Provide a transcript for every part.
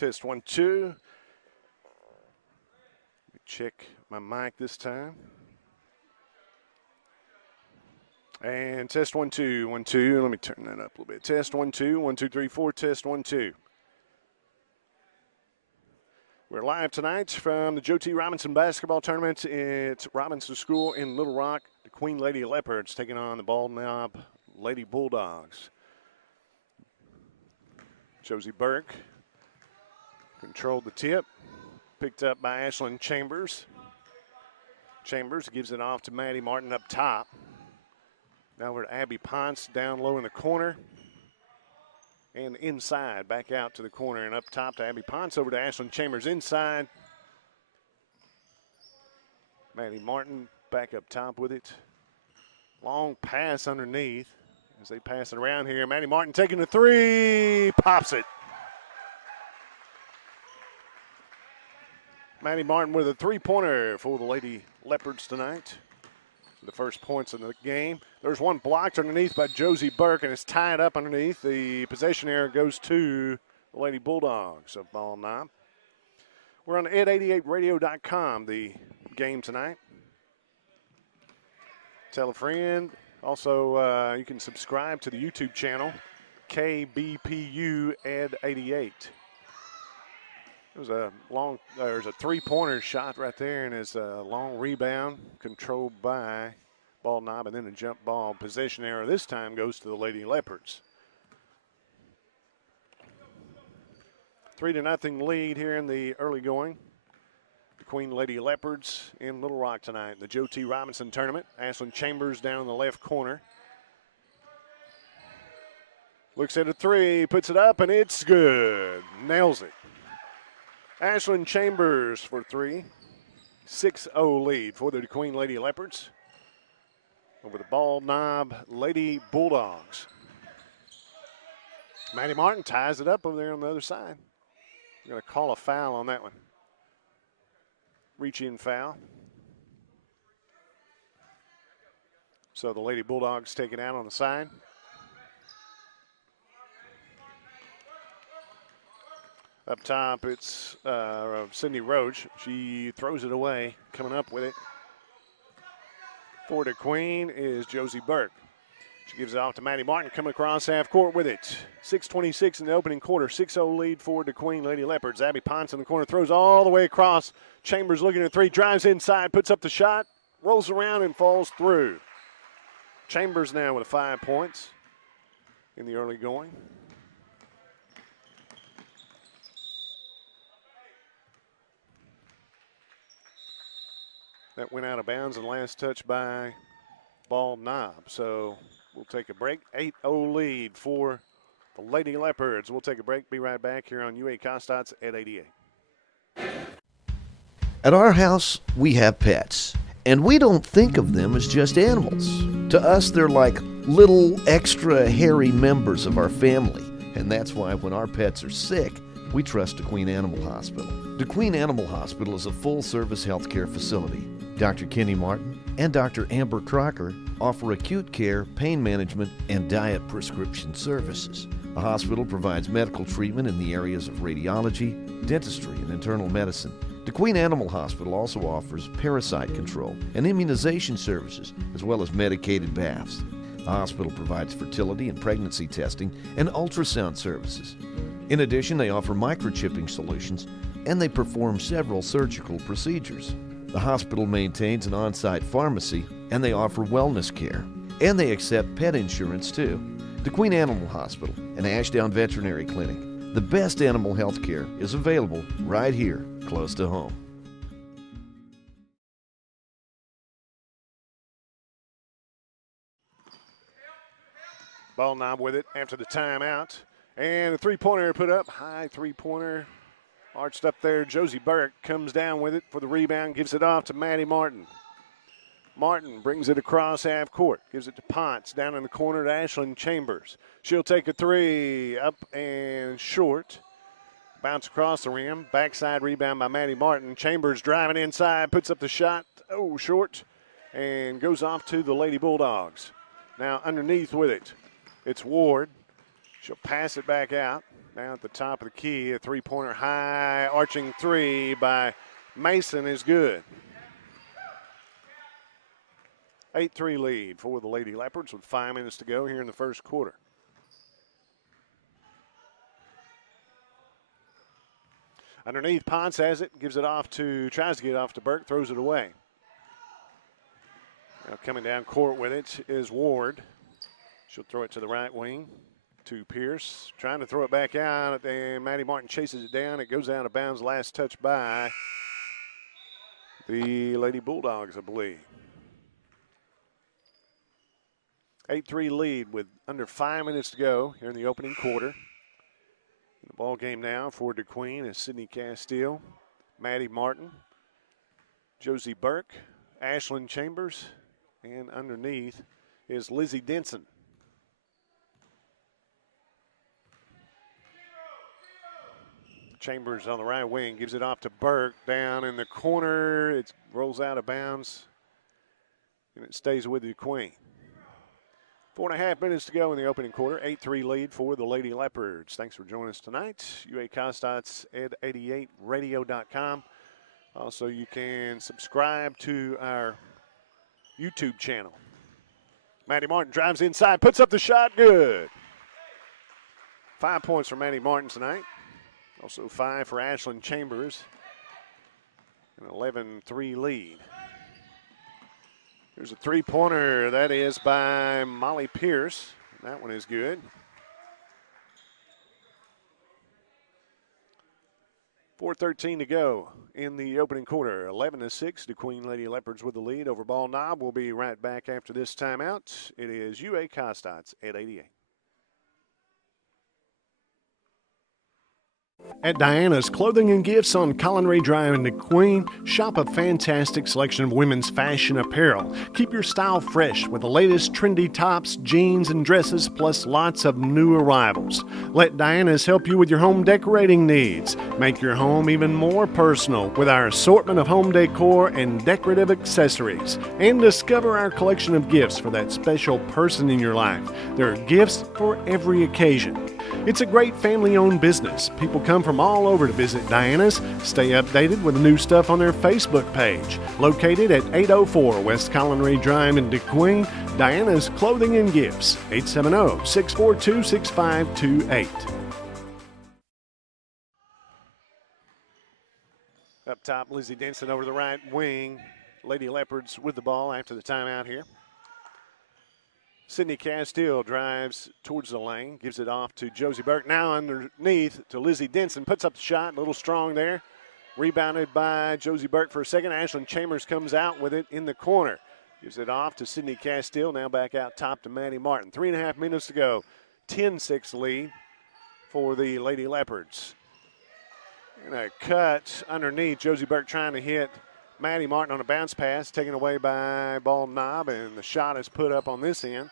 Test 1, 2. Check my mic this time. And test 1, 2, 1, 2. Let me turn that up a little bit. Test 1, 2, 1, 2, 3, 4. Test 1, 2. We're live tonight from the Joe T. Robinson basketball tournament at Robinson School in Little Rock. The Queen Lady Leopards taking on the Bald Knob Lady Bulldogs. Josie Burke controlled the tip. Picked up by Ashlyn Chambers. Chambers gives it off to Maddie Martin up top. Now over to Abby Ponce down low in the corner. And inside, back out to the corner and up top to Abby Ponce. Over to Ashlyn Chambers inside. Maddie Martin back up top with it. Long pass underneath as they pass it around here. Maddie Martin taking the three, pops it. Maddie Martin with a three-pointer for the Lady Leopards tonight. The first points in the game. There's one blocked underneath by Josie Burke, and it's tied up underneath. The possession error goes to the Lady Bulldogs of Bald Knob. We're on ed88radio.com, the game tonight. Tell a friend. Also, you can subscribe to the YouTube channel, KBPU Ed88. It was there's a three-pointer shot right there, and it's a long rebound controlled by Bald Knob, and then a jump ball possession error this time goes to the Lady Leopards. 3-0 lead here in the early going. The Queen Lady Leopards in Little Rock tonight. The Joe T. Robinson tournament. Ashlyn Chambers down in the left corner. Looks at a three, puts it up, and it's good. Nails it. Ashlyn Chambers for three. 6-0 lead for the Queen Lady Leopards over the Bald Knob Lady Bulldogs. Maddie Martin ties it up over there on the other side. We're going to call a foul on that one. Reach-in foul. So the Lady Bulldogs take it out on the side. Up top, it's Cindy Roach. She throws it away, coming up with it. For the Queen is Josie Burke. She gives it off to Maddie Martin, coming across half court with it. 6:26 in the opening quarter, 6-0 lead for the Queen Lady Leopards. Abby Ponce in the corner, throws all the way across. Chambers looking at three, drives inside, puts up the shot, rolls around and falls through. Chambers now with 5 points in the early going. That went out of bounds and last touch by Bald Knob. So we'll take a break. 8-0 lead for the Lady Leopards. We'll take a break. Be right back here on UA Costots at 88. At our house, we have pets, and we don't think of them as just animals. To us, they're like little extra hairy members of our family, and that's why when our pets are sick, we trust DeQueen Animal Hospital. DeQueen Animal Hospital is a full-service healthcare facility. Dr. Kenny Martin and Dr. Amber Crocker offer acute care, pain management, and diet prescription services. The hospital provides medical treatment in the areas of radiology, dentistry, and internal medicine. DeQueen Animal Hospital also offers parasite control and immunization services, as well as medicated baths. The hospital provides fertility and pregnancy testing and ultrasound services. In addition, they offer microchipping solutions, and they perform several surgical procedures. The hospital maintains an on-site pharmacy, and they offer wellness care. And they accept pet insurance, too. DeQueen Animal Hospital and Ashdown Veterinary Clinic. The best animal health care is available right here, close to home. Bald Knob with it after the timeout. And a three-pointer put up, high three-pointer. Arched up there, Josie Burke comes down with it for the rebound, gives it off to Maddie Martin. Martin brings it across half court, gives it to Ponce, down in the corner to Ashlyn Chambers. She'll take a three, up and short. Bounce across the rim, backside rebound by Maddie Martin. Chambers driving inside, puts up the shot, short, and goes off to the Lady Bulldogs. Now underneath with it, it's Ward. She'll pass it back out. Down at the top of the key, a three-pointer high, arching three by Mason is good. 8-3 lead for the Lady Leopards with 5 minutes to go here in the first quarter. Underneath, Ponce has it, gives it off to, tries to get it off to Burke, throws it away. Now coming down court with it is Ward. She'll throw it to the right wing to Pierce, trying to throw it back out, and Maddie Martin chases it down. It goes out of bounds, last touch by the Lady Bulldogs, I believe. 8-3 lead with under 5 minutes to go here in the opening quarter. The ball game now for DeQueen is Sydney Castile, Maddie Martin, Josie Burke, Ashlyn Chambers, and underneath is Lizzie Denson. Chambers on the right wing, gives it off to Burke, down in the corner. It rolls out of bounds, and it stays with DeQueen. 4.5 minutes to go in the opening quarter. 8-3 lead for the Lady Leopards. Thanks for joining us tonight. UA Kostad's ed88radio.com. Also, you can subscribe to our YouTube channel. Maddie Martin drives inside, puts up the shot, good. 5 points for Maddie Martin tonight. Also 5 for Ashlyn Chambers. An 11-3 lead. There's a three-pointer. That is by Molly Pierce. That one is good. 4:13 to go in the opening quarter. 11-6, DeQueen Lady Leopards with the lead over Ball Knob. We'll be right back after this timeout. It is UA Kostad's at 88. At Diana's Clothing and Gifts on Collinray Drive in DeQueen, shop a fantastic selection of women's fashion apparel. Keep your style fresh with the latest trendy tops, jeans, and dresses, plus lots of new arrivals. Let Diana's help you with your home decorating needs. Make your home even more personal with our assortment of home decor and decorative accessories. And discover our collection of gifts for that special person in your life. There are gifts for every occasion. It's a great family-owned business. People come from all over to visit Diana's. Stay updated with the new stuff on their Facebook page. Located at 804 West Collinray Drive in DeQueen, Diana's Clothing and Gifts, 870-642-6528. Up top, Lizzie Denson over the right wing. Lady Leopards with the ball after the timeout here. Sydney Castile drives towards the lane, gives it off to Josie Burke. Now underneath to Lizzie Denson, puts up the shot, a little strong there. Rebounded by Josie Burke for a second. Ashlyn Chambers comes out with it in the corner. Gives it off to Sydney Castile, now back out top to Maddie Martin. 3.5 minutes to go. 10-6 lead for the Lady Leopards. And a cut underneath, Josie Burke trying to hit Maddie Martin on a bounce pass, taken away by Ball Knob, and the shot is put up on this end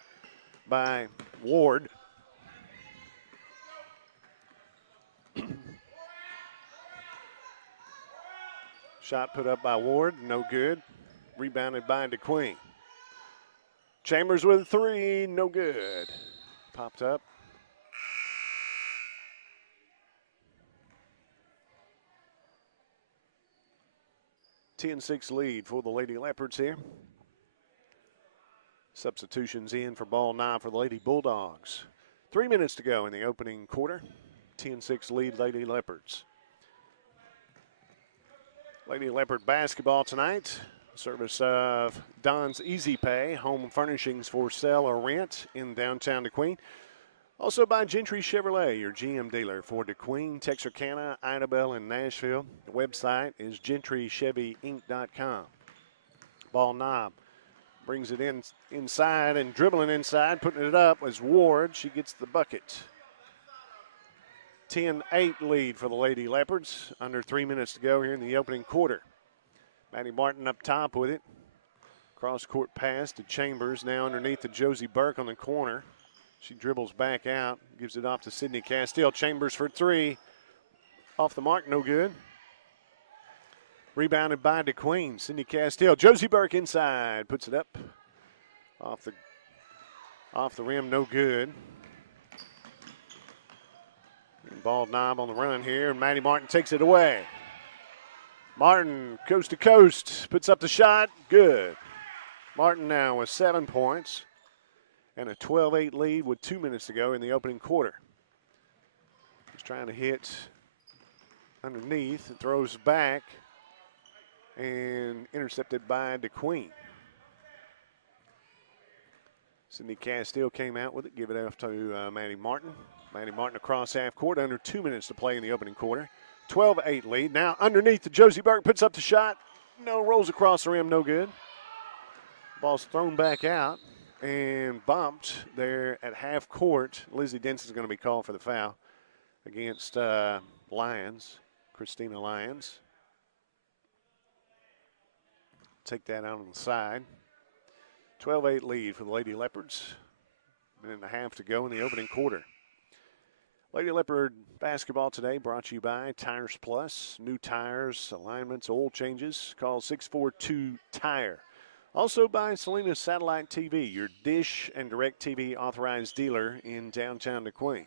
by Ward. Shot put up by Ward, no good. Rebounded by DeQueen. Chambers with a three, no good. Popped up. (10-6) lead for the Lady Leopards here. Substitutions in for Ball Knob for the Lady Bulldogs. 3 minutes to go in the opening quarter. 10-6 lead Lady Leopards. Lady Leopard basketball tonight. Service of Don's Easy Pay, home furnishings for sale or rent in downtown DeQueen. Also by Gentry Chevrolet, your GM dealer for DeQueen, Texarkana, Idabel, and Nashville. The website is gentrychevyinc.com. Ball Knob brings it in inside and dribbling inside, putting it up was Ward. She gets the bucket. 10-8 lead for the Lady Leopards. Under 3 minutes to go here in the opening quarter. Maddie Martin up top with it. Cross-court pass to Chambers. Now underneath to Josie Burke on the corner. She dribbles back out, gives it off to Sydney Castile. Chambers for three. Off the mark, no good. Rebounded by DeQueen. Sydney Castile. Josie Burke inside. Puts it up. Off the rim, no good. Ball knob on the run here, and Maddie Martin takes it away. Martin, coast to coast, puts up the shot. Good. Martin now with 7 points and a 12-8 lead with 2 minutes to go in the opening quarter. He's trying to hit underneath. It throws back and intercepted by DeQueen. Sydney Castile came out with it, give it off to Maddie Martin. Maddie Martin across half court, under 2 minutes to play in the opening quarter. 12-8 lead. Now underneath to Josie Burke, puts up the shot. No, rolls across the rim, no good. Ball's thrown back out and bumped there at half court. Lizzie Denson's going to be called for the foul against Lyons, Christina Lyons. Take that out on the side. 12-8 lead for the Lady Leopards. Minute and a half to go in the opening quarter. Lady Leopard basketball today brought to you by Tires Plus. New tires, alignments, oil changes. Call 642-TIRE. Also by Salinas Satellite TV, your Dish and Direct TV authorized dealer in downtown DeQueen.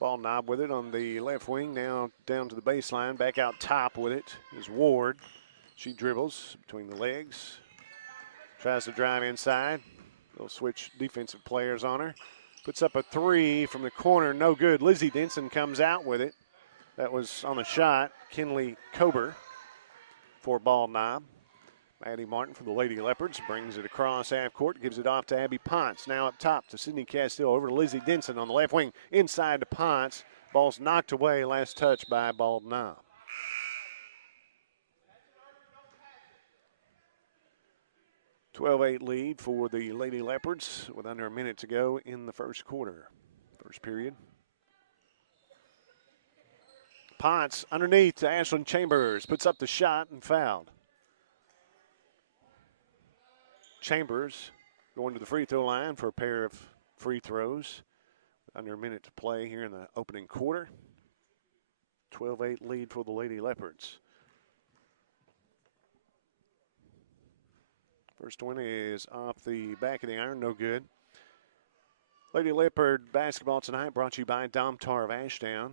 Ball knob with it on the left wing, now down to the baseline. Back out top with it is Ward. She dribbles between the legs. Tries to drive inside. They'll switch defensive players on her. Puts up a three from the corner, no good. Lizzie Denson comes out with it. That was on the shot. Kinley Kober for ball knob. Maddie Martin for the Lady Leopards brings it across half court, gives it off to Abby Ponce. Now up top to Sydney Castile, over to Lizzie Denson on the left wing. Inside to Ponce. Ball's knocked away, last touch by ball knob. (12-8) lead for the Lady Leopards with under a minute to go in the first quarter, first period. Ponce underneath to Ashlyn Chambers, puts up the shot and fouled. Chambers going to the free throw line for a pair of free throws. Under a minute to play here in the opening quarter. 12-8 lead for the Lady Leopards. First one is off the back of the iron, no good. Lady Leopard basketball tonight brought to you by Domtar of Ashdown.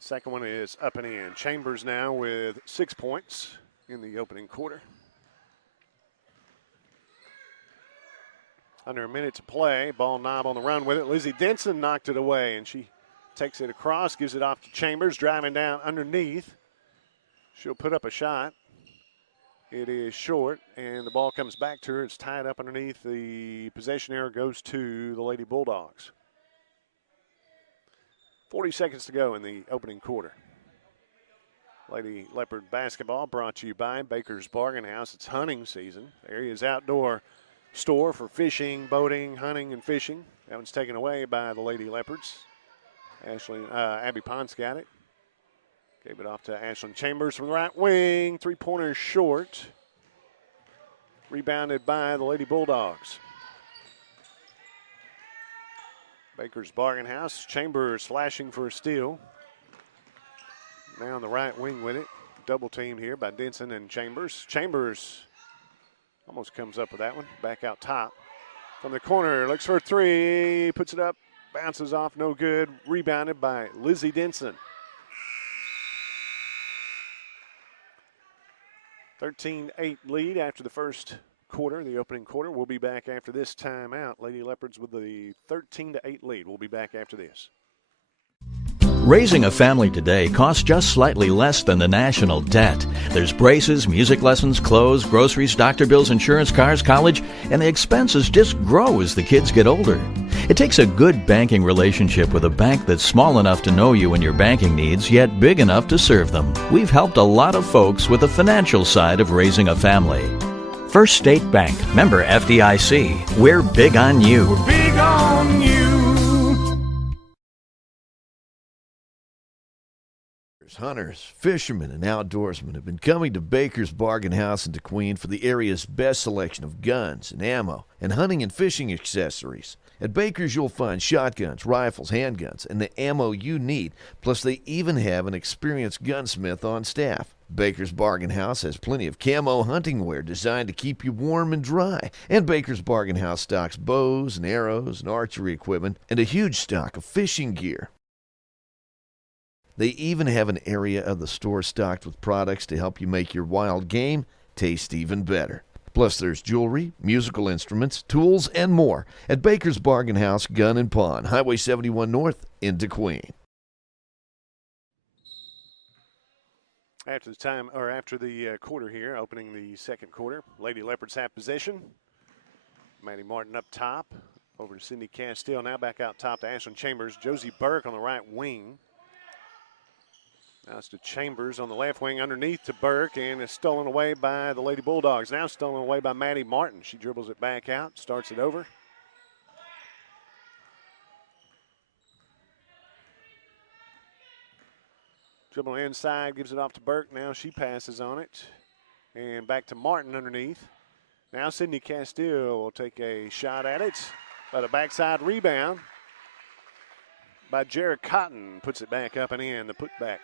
Second one is up and in. Chambers now with 6 points in the opening quarter. Under a minute to play. Ball knob on the run with it. Lizzie Denson knocked it away, and she takes it across, gives it off to Chambers, driving down underneath. She'll put up a shot. It is short, and the ball comes back to her. It's tied up underneath. The possession error goes to the Lady Bulldogs. 40 seconds to go in the opening quarter. Lady Leopard basketball brought to you by Baker's Bargain House. It's hunting season. The area's outdoor store for fishing, boating, hunting, and fishing. That one's taken away by the Lady Leopards. Abby Ponce got it. Gave it off to Ashlyn Chambers from the right wing. Three-pointer short. Rebounded by the Lady Bulldogs. Baker's Bargain House. Chambers flashing for a steal. Now on the right wing with it. Double teamed here by Denson and Chambers. Chambers almost comes up with that one. Back out top. From the corner, looks for a three. Puts it up. Bounces off, no good. Rebounded by Lizzie Denson. 13-8 lead after the first quarter, the opening quarter. We'll be back after this timeout. Lady Leopards with the 13-8 lead. We'll be back after this. Raising a family today costs just slightly less than the national debt. There's braces, music lessons, clothes, groceries, doctor bills, insurance, cars, college, and the expenses just grow as the kids get older. It takes a good banking relationship with a bank that's small enough to know you and your banking needs, yet big enough to serve them. We've helped a lot of folks with the financial side of raising a family. First State Bank, member FDIC. We're big on you. We're big on you. Hunters, fishermen, and outdoorsmen have been coming to Baker's Bargain House in DeQueen for the area's best selection of guns and ammo and hunting and fishing accessories. At Baker's, you'll find shotguns, rifles, handguns, and the ammo you need. Plus, they even have an experienced gunsmith on staff. Baker's Bargain House has plenty of camo hunting wear designed to keep you warm and dry. And Baker's Bargain House stocks bows and arrows and archery equipment and a huge stock of fishing gear. They even have an area of the store stocked with products to help you make your wild game taste even better. Plus, there's jewelry, musical instruments, tools, and more at Baker's Bargain House Gun and Pawn, Highway 71 North in DeQueen. After the quarter here, opening the second quarter, Lady Leopards have possession. Maddie Martin up top, over to Sydney Castile. Now back out top to Ashlyn Chambers. Josie Burke on the right wing. Now it's to Chambers on the left wing, underneath to Burke, and it's stolen away by the Lady Bulldogs. Now stolen away by Maddie Martin. She dribbles it back out, starts it over. Dribble inside, gives it off to Burke. Now she passes on it. And back to Martin underneath. Now Sydney Castile will take a shot at it. But a backside rebound by Jared Cotton. Puts it back up and in, the putback.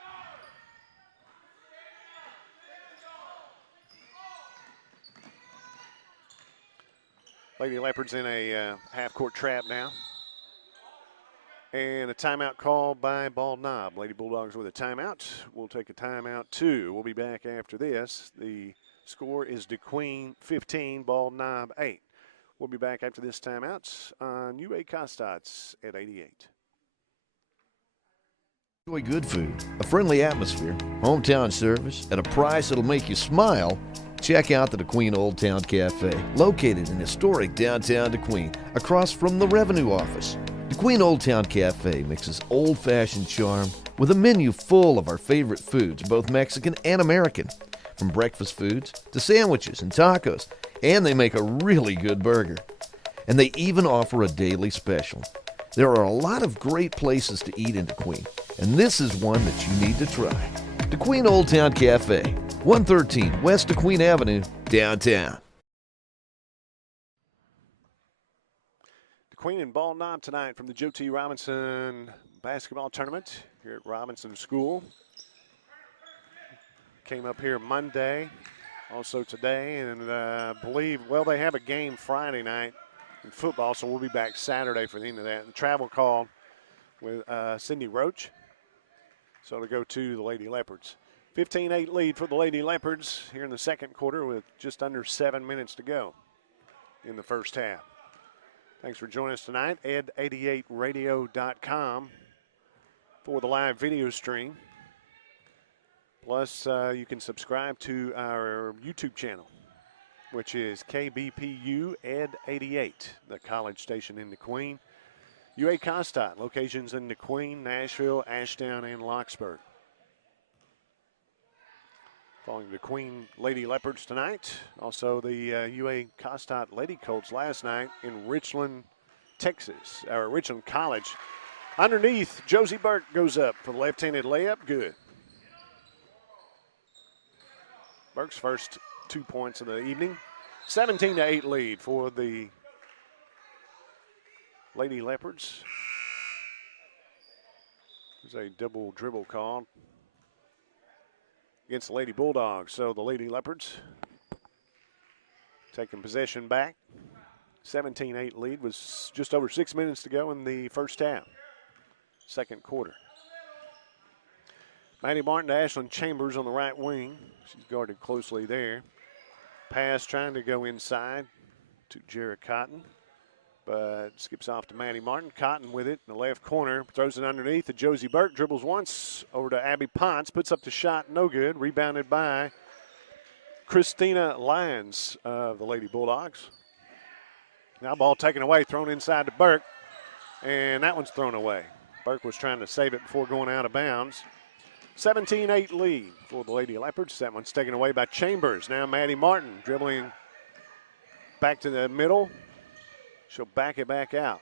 Lady Leopards in a half-court trap now. And a timeout called by Bald Knob. Lady Bulldogs with a timeout. We'll take a timeout too. We'll be back after this. The score is DeQueen 15, Bald Knob 8. We'll be back after this timeout on UA Costats at 88. Enjoy good food, a friendly atmosphere, hometown service, at a price that'll make you smile. Check out the DeQueen Old Town Cafe, located in historic downtown DeQueen, across from the Revenue Office. DeQueen Old Town Cafe mixes old-fashioned charm with a menu full of our favorite foods, both Mexican and American, from breakfast foods to sandwiches and tacos, and they make a really good burger. And they even offer a daily special. There are a lot of great places to eat in DeQueen, and this is one that you need to try. DeQueen Old Town Cafe, 113 West DeQueen Avenue, downtown. DeQueen and Bald Knob tonight from the Joe T. Robinson basketball tournament here at Robinson School. Came up here Monday, also today, and they have a game Friday night in football, so we'll be back Saturday for the end of that. The travel call with Sydney Roach. So to go to the Lady Leopards. 15-8 lead for the Lady Leopards here in the second quarter with just under 7 minutes to go in the first half. Thanks for joining us tonight. ed88radio.com for the live video stream. Plus, you can subscribe to our YouTube channel, which is KBPU Ed 88, the college station in DeQueen. UA Costat, locations in DeQueen, Nashville, Ashdown, and Locksburg. Following the DeQueen Lady Leopards tonight. Also the UA Costat Lady Colts last night in Richland, Texas, or Richland College. Underneath, Josie Burke goes up for the left-handed layup. Good. Burke's first 2 points of the evening. 17-8 lead for the Lady Leopards. There's a double dribble call against the Lady Bulldogs. So the Lady Leopards taking possession back. 17-8 lead was just over 6 minutes to go in the first half. Second quarter. Maddie Martin to Ashlyn Chambers on the right wing. She's guarded closely there. Pass trying to go inside to Jared Cotton, but skips off to Maddie Martin. Cotton with it in the left corner, throws it underneath to Josie Burke, dribbles once over to Abby Ponce, puts up the shot, no good. Rebounded by Christina Lyons of the Lady Bulldogs. Now ball taken away, thrown inside to Burke, and that one's thrown away. Burke was trying to save it before going out of bounds. 17-8 lead for the Lady Leopards. That one's taken away by Chambers. Now Maddie Martin dribbling back to the middle. She'll back it back out.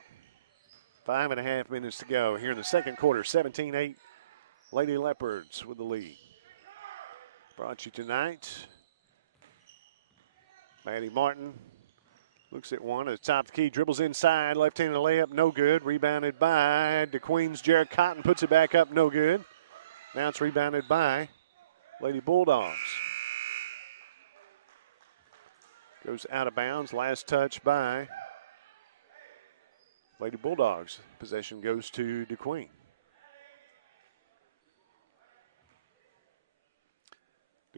5.5 minutes to go here in the second quarter. 17-8 Lady Leopards with the lead. Brought you tonight. Maddie Martin looks at one at the top of the key, dribbles inside, left-handed layup, no good. Rebounded by DeQueen's Jared Cotton, puts it back up, no good. Now it's rebounded by Lady Bulldogs. Goes out of bounds. Last touch by Lady Bulldogs. Possession goes to DeQueen.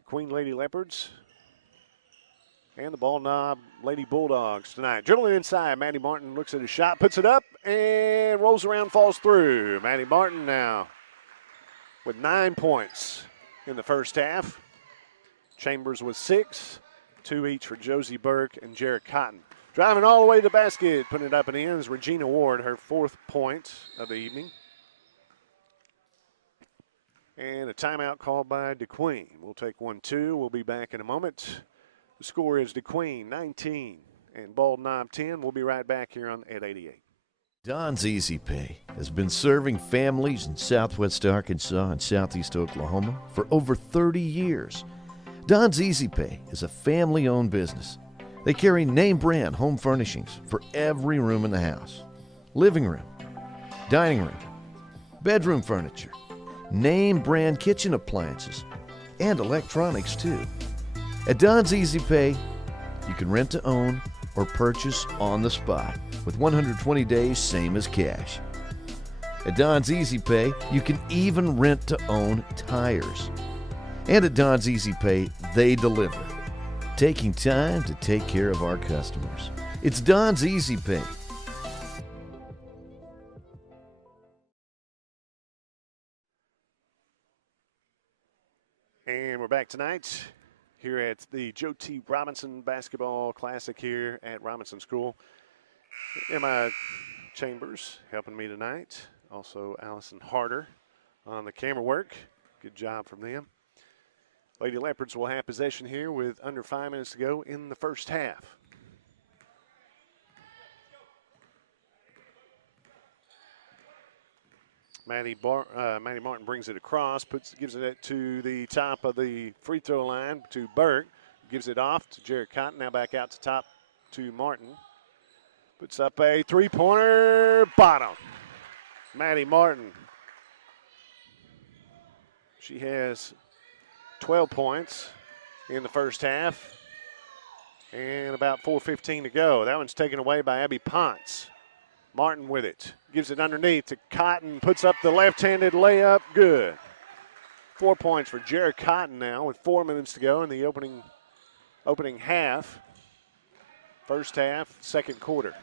DeQueen Lady Leopards. And the ball knob, Lady Bulldogs tonight. Dribbling inside, Maddie Martin looks at a shot, puts it up, and rolls around, falls through. Maddie Martin now with 9 points in the first half. Chambers with 6, 2 each for Josie Burke and Jared Cotton. Driving all the way to the basket, putting it up and in is Regina Ward, her 4th point of the evening. And a timeout called by DeQueen. We'll take 1-2. We'll be back in a moment. The score is DeQueen 19 and Bald Knob 10. We'll be right back here on at 88. Don's Easy Pay has been serving families in southwest Arkansas and southeast Oklahoma for over 30 years. Don's Easy Pay is a family-owned business. They carry name-brand home furnishings for every room in the house. Living room, dining room, bedroom furniture, name-brand kitchen appliances, and electronics too. At Don's Easy Pay, you can rent to own or purchase on the spot with 120 days, same as cash. At Don's Easy Pay, you can even rent to own tires. And at Don's Easy Pay, they deliver, taking time to take care of our customers. It's Don's Easy Pay. And we're back tonight here at the Joe T. Robinson Basketball Classic here at Robinson School. Emma Chambers helping me tonight. Also Allison Harder on the camera work. Good job from them. Lady Leopards will have possession here with under 5 minutes to go in the first half. Maddie Martin brings it across, gives it to the top of the free throw line to Burke. Gives it off to Jared Cotton. Now back out to top to Martin. Puts up a three-pointer, bottom. Maddie Martin. She has 12 points in the first half. And about 4:15 to go. That one's taken away by Abby Ponce. Martin with it. Gives it underneath to Cotton. Puts up the left-handed layup. Good. 4 points for Jared Cotton now with 4 minutes to go in the opening half. First half, second quarter.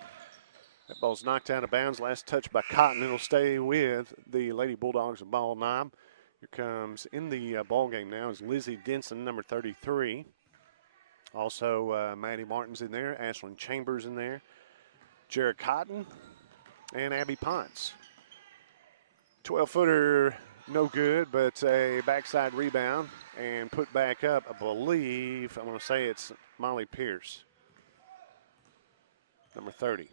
That ball's knocked out of bounds. Last touch by Cotton. It'll stay with the Lady Bulldogs and Ball Knob. Here comes in the ball game now is Lizzie Denson, number 33. Also, Maddie Martin's in there. Ashlyn Chambers in there. Jared Cotton and Abby Ponce. 12-footer, no good, but a backside rebound and put back up, I believe, I'm going to say it's Molly Pierce, number 30.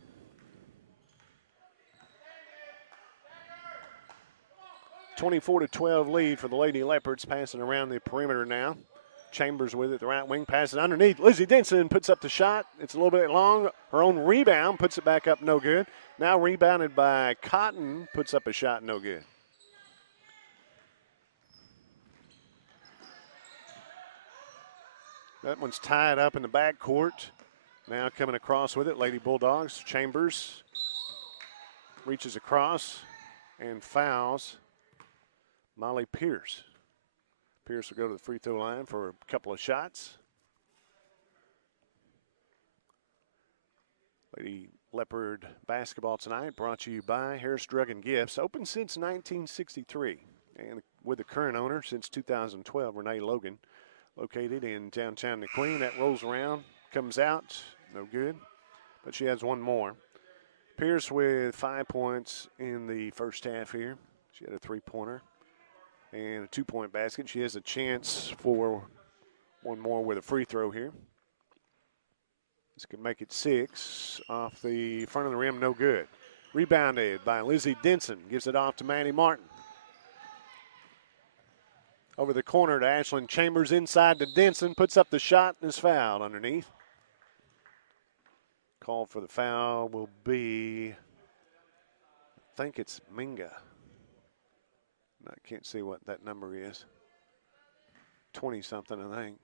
(24-12) lead for the Lady Leopards, passing around the perimeter now. Chambers with it, the right wing, passes underneath. Lizzie Denson puts up the shot. It's a little bit long. Her own rebound, puts it back up, no good. Now rebounded by Cotton, puts up a shot, no good. That one's tied up in the backcourt. Now coming across with it, Lady Bulldogs. Chambers reaches across and fouls Molly Pierce. Pierce will go to the free throw line for a couple of shots. Lady Leopard basketball tonight brought to you by Harris Drug and Gifts. Open since 1963 and with the current owner since 2012, Renee Logan. Located in downtown DeQueen. That rolls around, comes out, no good. But she has one more. Pierce with 5 points in the first half here. She had a three-pointer and a two-point basket. She has a chance for one more with a free throw here. This could make it 6. Off the front of the rim, no good. Rebounded by Lizzie Denson. Gives it off to Maddie Martin. Over the corner to Ashlyn Chambers, inside to Denson. Puts up the shot and is fouled underneath. Call for the foul will be, I think it's Minga. I can't see what that number is. 20-something, I think.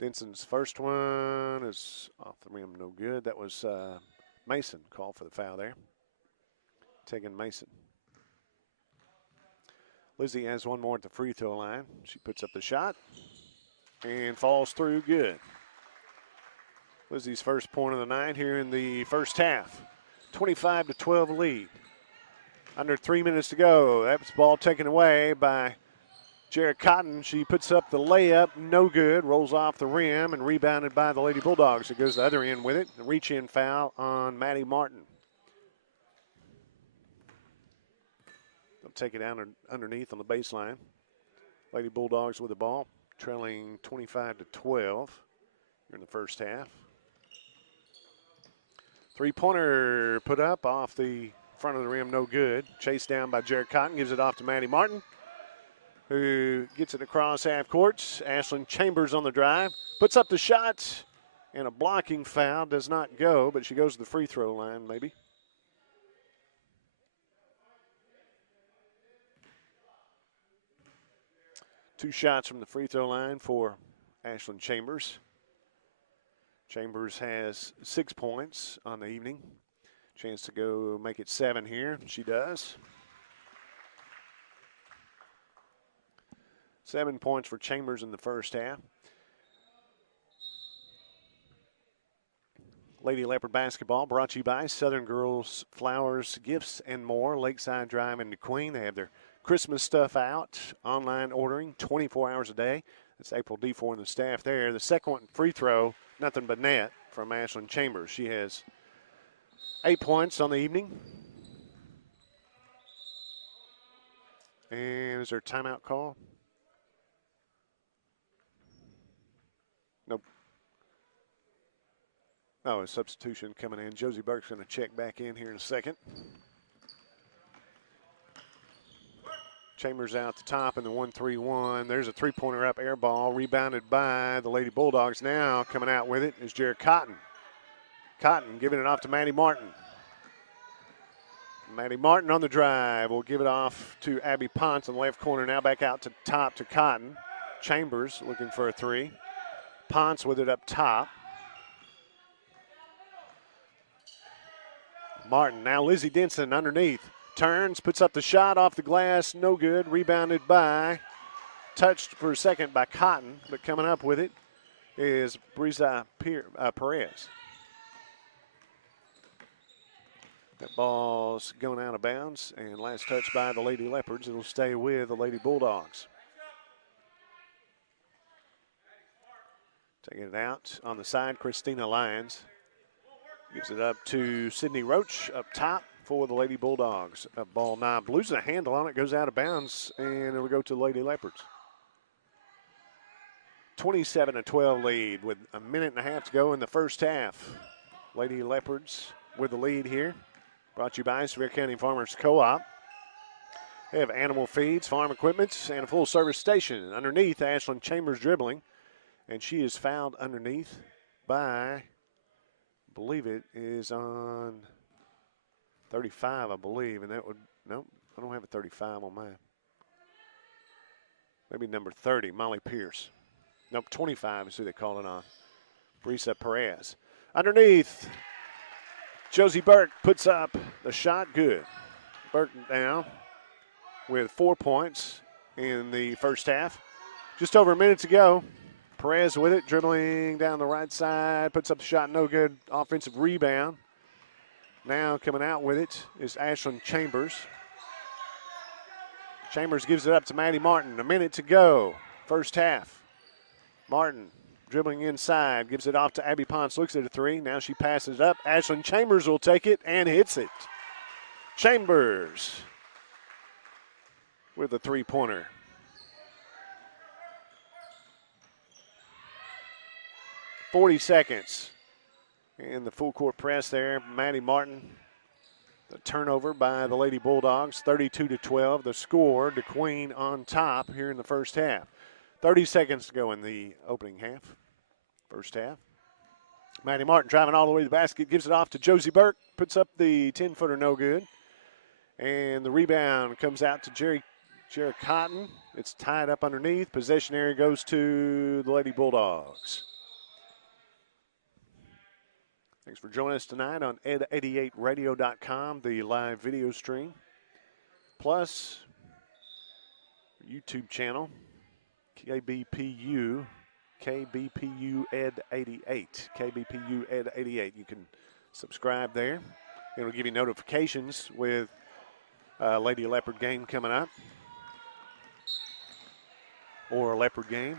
Denson's first one is off the rim, no good. That was Mason called for the foul there. Taking Mason. Lizzie has one more at the free throw line. She puts up the shot and falls through good. Lizzie's first point of the night here in the first half. 25-12 lead. Under 3 minutes to go. That's ball taken away by Jared Cotton. She puts up the layup, no good, rolls off the rim and rebounded by the Lady Bulldogs. It goes the other end with it. A reach-in foul on Maddie Martin. They'll take it down underneath on the baseline. Lady Bulldogs with the ball, trailing 25-12 here in the first half. Three-pointer put up off the front of the rim, no good. Chased down by Jared Cotton, gives it off to Maddie Martin, who gets it across half court. Ashlyn Chambers on the drive, puts up the shot, and a blocking foul does not go, but she goes to the free throw line maybe. Two shots from the free throw line for Ashlyn Chambers. Chambers has 6 points on the evening. Chance to go make it 7 here. She does. 7 points for Chambers in the first half. Lady Leopard basketball brought to you by Southern Girls Flowers, Gifts, and More. Lakeside Drive in Queen. They have their Christmas stuff out. Online ordering 24 hours a day. That's April D4 and the staff there. The second one, free throw, nothing but net from Ashlyn Chambers. She has 8 points on the evening. And is there a timeout call? Nope. Oh, a substitution coming in. Josie Burke's going to check back in here in a second. Chambers out the top in the 1-3-1. There's a three-pointer up, air ball, rebounded by the Lady Bulldogs. Now coming out with it is Jared Cotton. Cotton giving it off to Maddie Martin. Maddie Martin on the drive will give it off to Abby Ponce in the left corner. Now back out to top to Cotton. Chambers looking for a three. Ponce with it up top. Martin, now Lizzie Denson underneath. Turns, puts up the shot off the glass, no good. Rebounded by, touched for a second by Cotton, but coming up with it is Brisa Perez. That ball's going out of bounds, and last touch by the Lady Leopards. It'll stay with the Lady Bulldogs. Taking it out on the side, Christina Lyons. Gives it up to Sydney Roach up top for the Lady Bulldogs. A ball knob, losing a handle on it, goes out of bounds, and it'll go to the Lady Leopards. 27-12 lead with a minute and a half to go in the first half. Lady Leopards with the lead here. Brought to you by Sevier County Farmers Co-op. They have animal feeds, farm equipment, and a full-service station. Underneath, Ashlyn Chambers dribbling, and she is fouled underneath by, I believe it is on 35, I believe, and that would, nope, I don't have a 35 on mine. Maybe number 30, Molly Pierce. Nope, 25 is who they call it on. Brisa Perez. Underneath, Josie Burke puts up the shot, good. Burke down with 4 points in the first half. Just over a minute to go. Perez with it, dribbling down the right side, puts up the shot, no good. Offensive rebound. Now coming out with it is Ashlyn Chambers. Chambers gives it up to Maddie Martin. A minute to go, first half. Martin dribbling inside, gives it off to Abby Ponce, looks at a three. Now she passes it up. Ashlyn Chambers will take it and hits it. Chambers with a three-pointer. .40 seconds. And the full court press there. Maddie Martin, the turnover by the Lady Bulldogs, 32-12. The score, DeQueen on top here in the first half. 30 seconds to go in the opening half, first half. Maddie Martin driving all the way to the basket, gives it off to Josie Burke, puts up the 10-footer, no good. And the rebound comes out to Jared Cotton. It's tied up underneath. Possession area goes to the Lady Bulldogs. Thanks for joining us tonight on ed88radio.com, the live video stream. Plus, YouTube channel, KBPU Ed88. KBPU Ed88. You can subscribe there. It'll give you notifications with Lady Leopard game coming up. Or a Leopard game.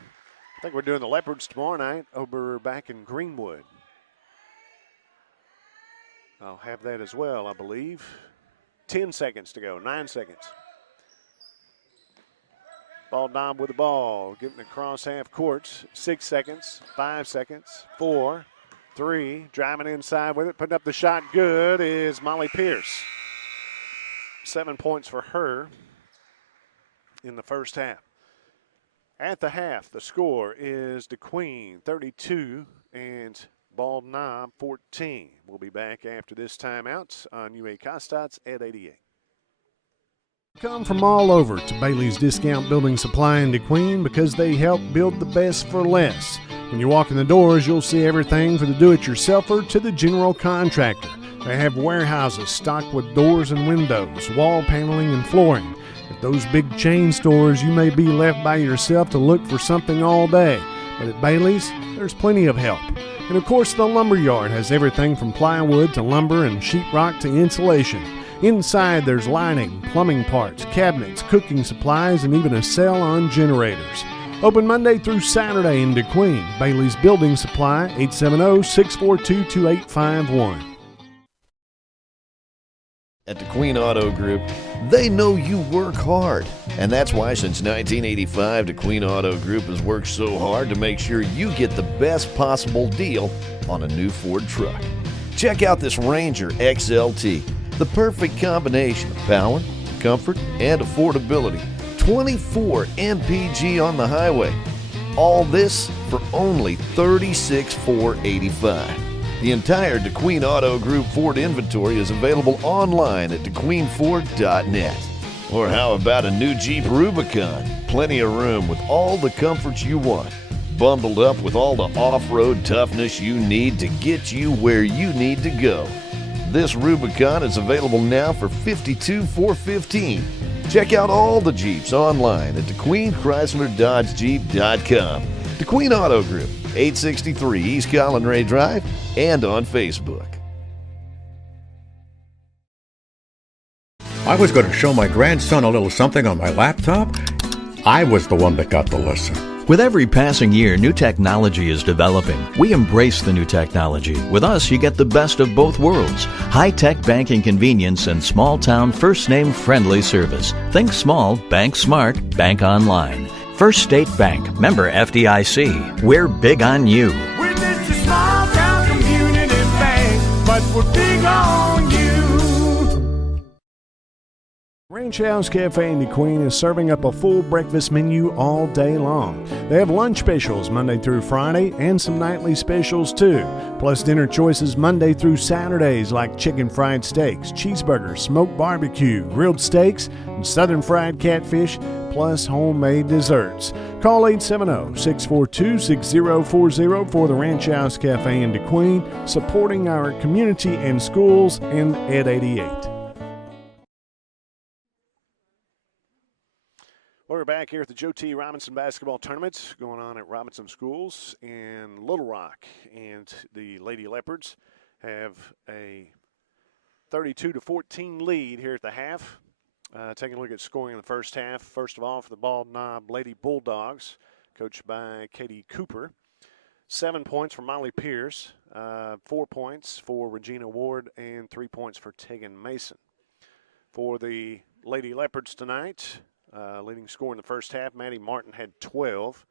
I think we're doing the Leopards tomorrow night over back in Greenwood. I'll have that as well, I believe. 10 seconds to go, 9 seconds. Ball Knob with the ball, getting across half court. 6 seconds, 5 seconds, 4, 3, driving inside with it, putting up the shot. Good is Molly Pierce. 7 points for her in the first half. At the half, the score is DeQueen 32 and Bald Knob 14. We'll be back after this timeout on UA Kostats at 88. Come from all over to Bailey's Discount Building Supply in DeQueen because they help build the best for less. When you walk in the doors, you'll see everything from the do-it-yourselfer to the general contractor. They have warehouses stocked with doors and windows, wall paneling, and flooring. At those big chain stores, you may be left by yourself to look for something all day. But at Bailey's, there's plenty of help. And of course, the lumber yard has everything from plywood to lumber and sheetrock to insulation. Inside, there's lining, plumbing parts, cabinets, cooking supplies, and even a sale on generators. Open Monday through Saturday in DeQueen. Bailey's Building Supply, 870-642-2851. At DeQueen Auto Group, they know you work hard. And that's why since 1985, DeQueen Auto Group has worked so hard to make sure you get the best possible deal on a new Ford truck. Check out this Ranger XLT, the perfect combination of power, comfort, and affordability. 24 MPG on the highway. All this for only $36,485. The entire DeQueen Auto Group Ford inventory is available online at DeQueenFord.net. Or how about a new Jeep Rubicon? Plenty of room with all the comforts you want. Bundled up with all the off-road toughness you need to get you where you need to go. This Rubicon is available now for $52,415. Check out all the Jeeps online at DeQueenChryslerDodgeJeep.com. DeQueen Auto Group, 863 East Collinray Drive, and on Facebook. I was going to show my grandson a little something on my laptop. I was the one that got the lesson. With every passing year, new technology is developing. We embrace the new technology. With us, you get the best of both worlds. High-tech banking convenience and small-town first-name friendly service. Think small, bank smart, bank online. First State Bank, member FDIC. We're big on you. We're just a small-town community bank, but we're big on you. Ranch House Cafe in DeQueen is serving up a full breakfast menu all day long. They have lunch specials Monday through Friday and some nightly specials too. Plus dinner choices Monday through Saturdays like chicken fried steaks, cheeseburgers, smoked barbecue, grilled steaks, and southern fried catfish, plus homemade desserts. Call 870-642-6040 for the Ranch House Cafe in DeQueen, supporting our community and schools and Ed 88. We're back here at the Joe T. Robinson basketball tournament going on at Robinson Schools in Little Rock. And the Lady Leopards have a 32-14 lead here at the half. Taking a look at scoring in the first half. First of all, for the Bald Knob Lady Bulldogs, coached by Katie Cooper. 7 points for Molly Pierce, 4 points for Regina Ward, and 3 points for Tegan Mason. For the Lady Leopards tonight, leading score in the first half, Maddie Martin had 12.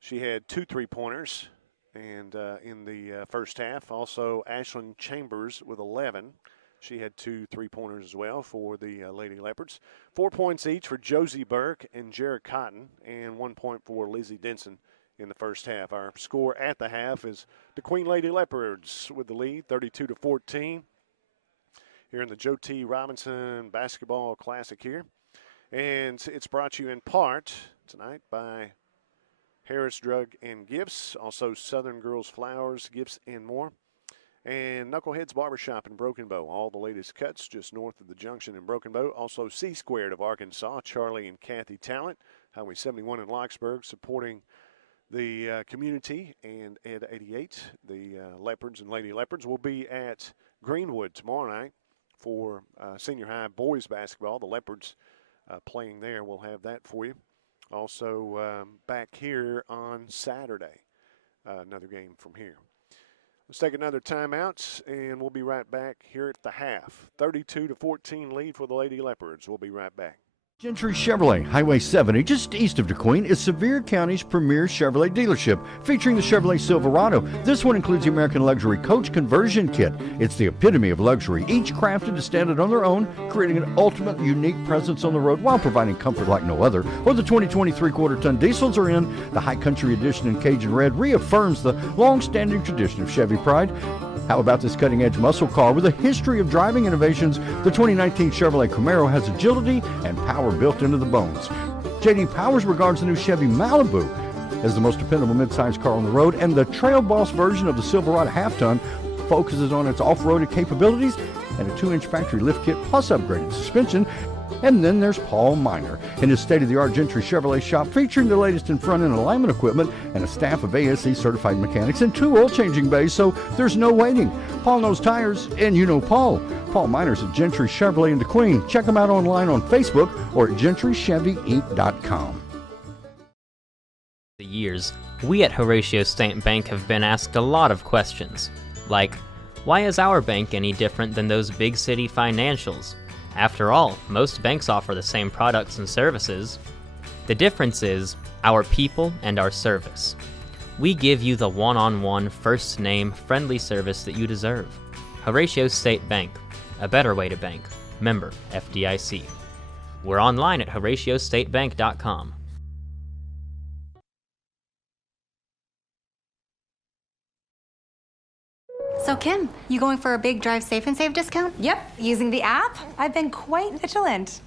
She had 2 3-pointers and in the first half. Also, Ashlyn Chambers with 11. She had 2 3-pointers as well for the Lady Leopards. 4 points each for Josie Burke and Jared Cotton, and 1 point for Lizzie Denson in the first half. Our score at the half is the Queen Lady Leopards with the lead, 32-14. here in the Joe T. Robinson Basketball Classic here. And it's brought to you in part tonight by Harris Drug and Gifts, also Southern Girls Flowers, Gifts, and more. And Knuckleheads Barbershop in Broken Bow. All the latest cuts just north of the junction in Broken Bow. Also C Squared of Arkansas, Charlie and Kathy Talent. Highway 71 in Locksburg, supporting the community. And Ed 88, the Leopards and Lady Leopards, will be at Greenwood tomorrow night for senior high boys basketball. The Leopards playing there. We'll have that for you. Also back here on Saturday, another game from here. Let's take another timeout, and we'll be right back here at the half. 32-14 lead for the Lady Leopards. We'll be right back. Gentry Chevrolet, Highway 70, just east of DeQueen, is Sevier County's premier Chevrolet dealership, featuring the Chevrolet Silverado. This one includes the American Luxury Coach Conversion Kit. It's the epitome of luxury, each crafted to stand out on their own, creating an ultimate unique presence on the road while providing comfort like no other. Or the 2023 quarter-ton diesels are in. The High Country Edition in Cajun Red reaffirms the long-standing tradition of Chevy pride. How about this cutting-edge muscle car with a history of driving innovations? The 2019 Chevrolet Camaro has agility and power built into the bones. J.D. Powers regards the new Chevy Malibu as the most dependable midsize car on the road, and the Trail Boss version of the Silverado half-ton focuses on its off-road capabilities and a 2-inch factory lift kit plus upgraded suspension. And then there's Paul Miner in his state-of-the-art Gentry Chevrolet shop, featuring the latest in front-end alignment equipment and a staff of ASE certified mechanics and 2 oil-changing bays, so there's no waiting. Paul knows tires, and you know Paul. Paul Miner's at Gentry Chevrolet in DeQueen. Check him out online on Facebook or at gentrychevyinc.com. The years, we at Horatio State Bank have been asked a lot of questions, like, why is our bank any different than those big city financials? After all, most banks offer the same products and services. The difference is our people and our service. We give you the one-on-one, first-name, friendly service that you deserve. Horatio State Bank, a better way to bank. Member FDIC. We're online at HoratioStateBank.com. So Kim, you going for a big Drive Safe and Save discount? Yep, using the app. I've been quite vigilant.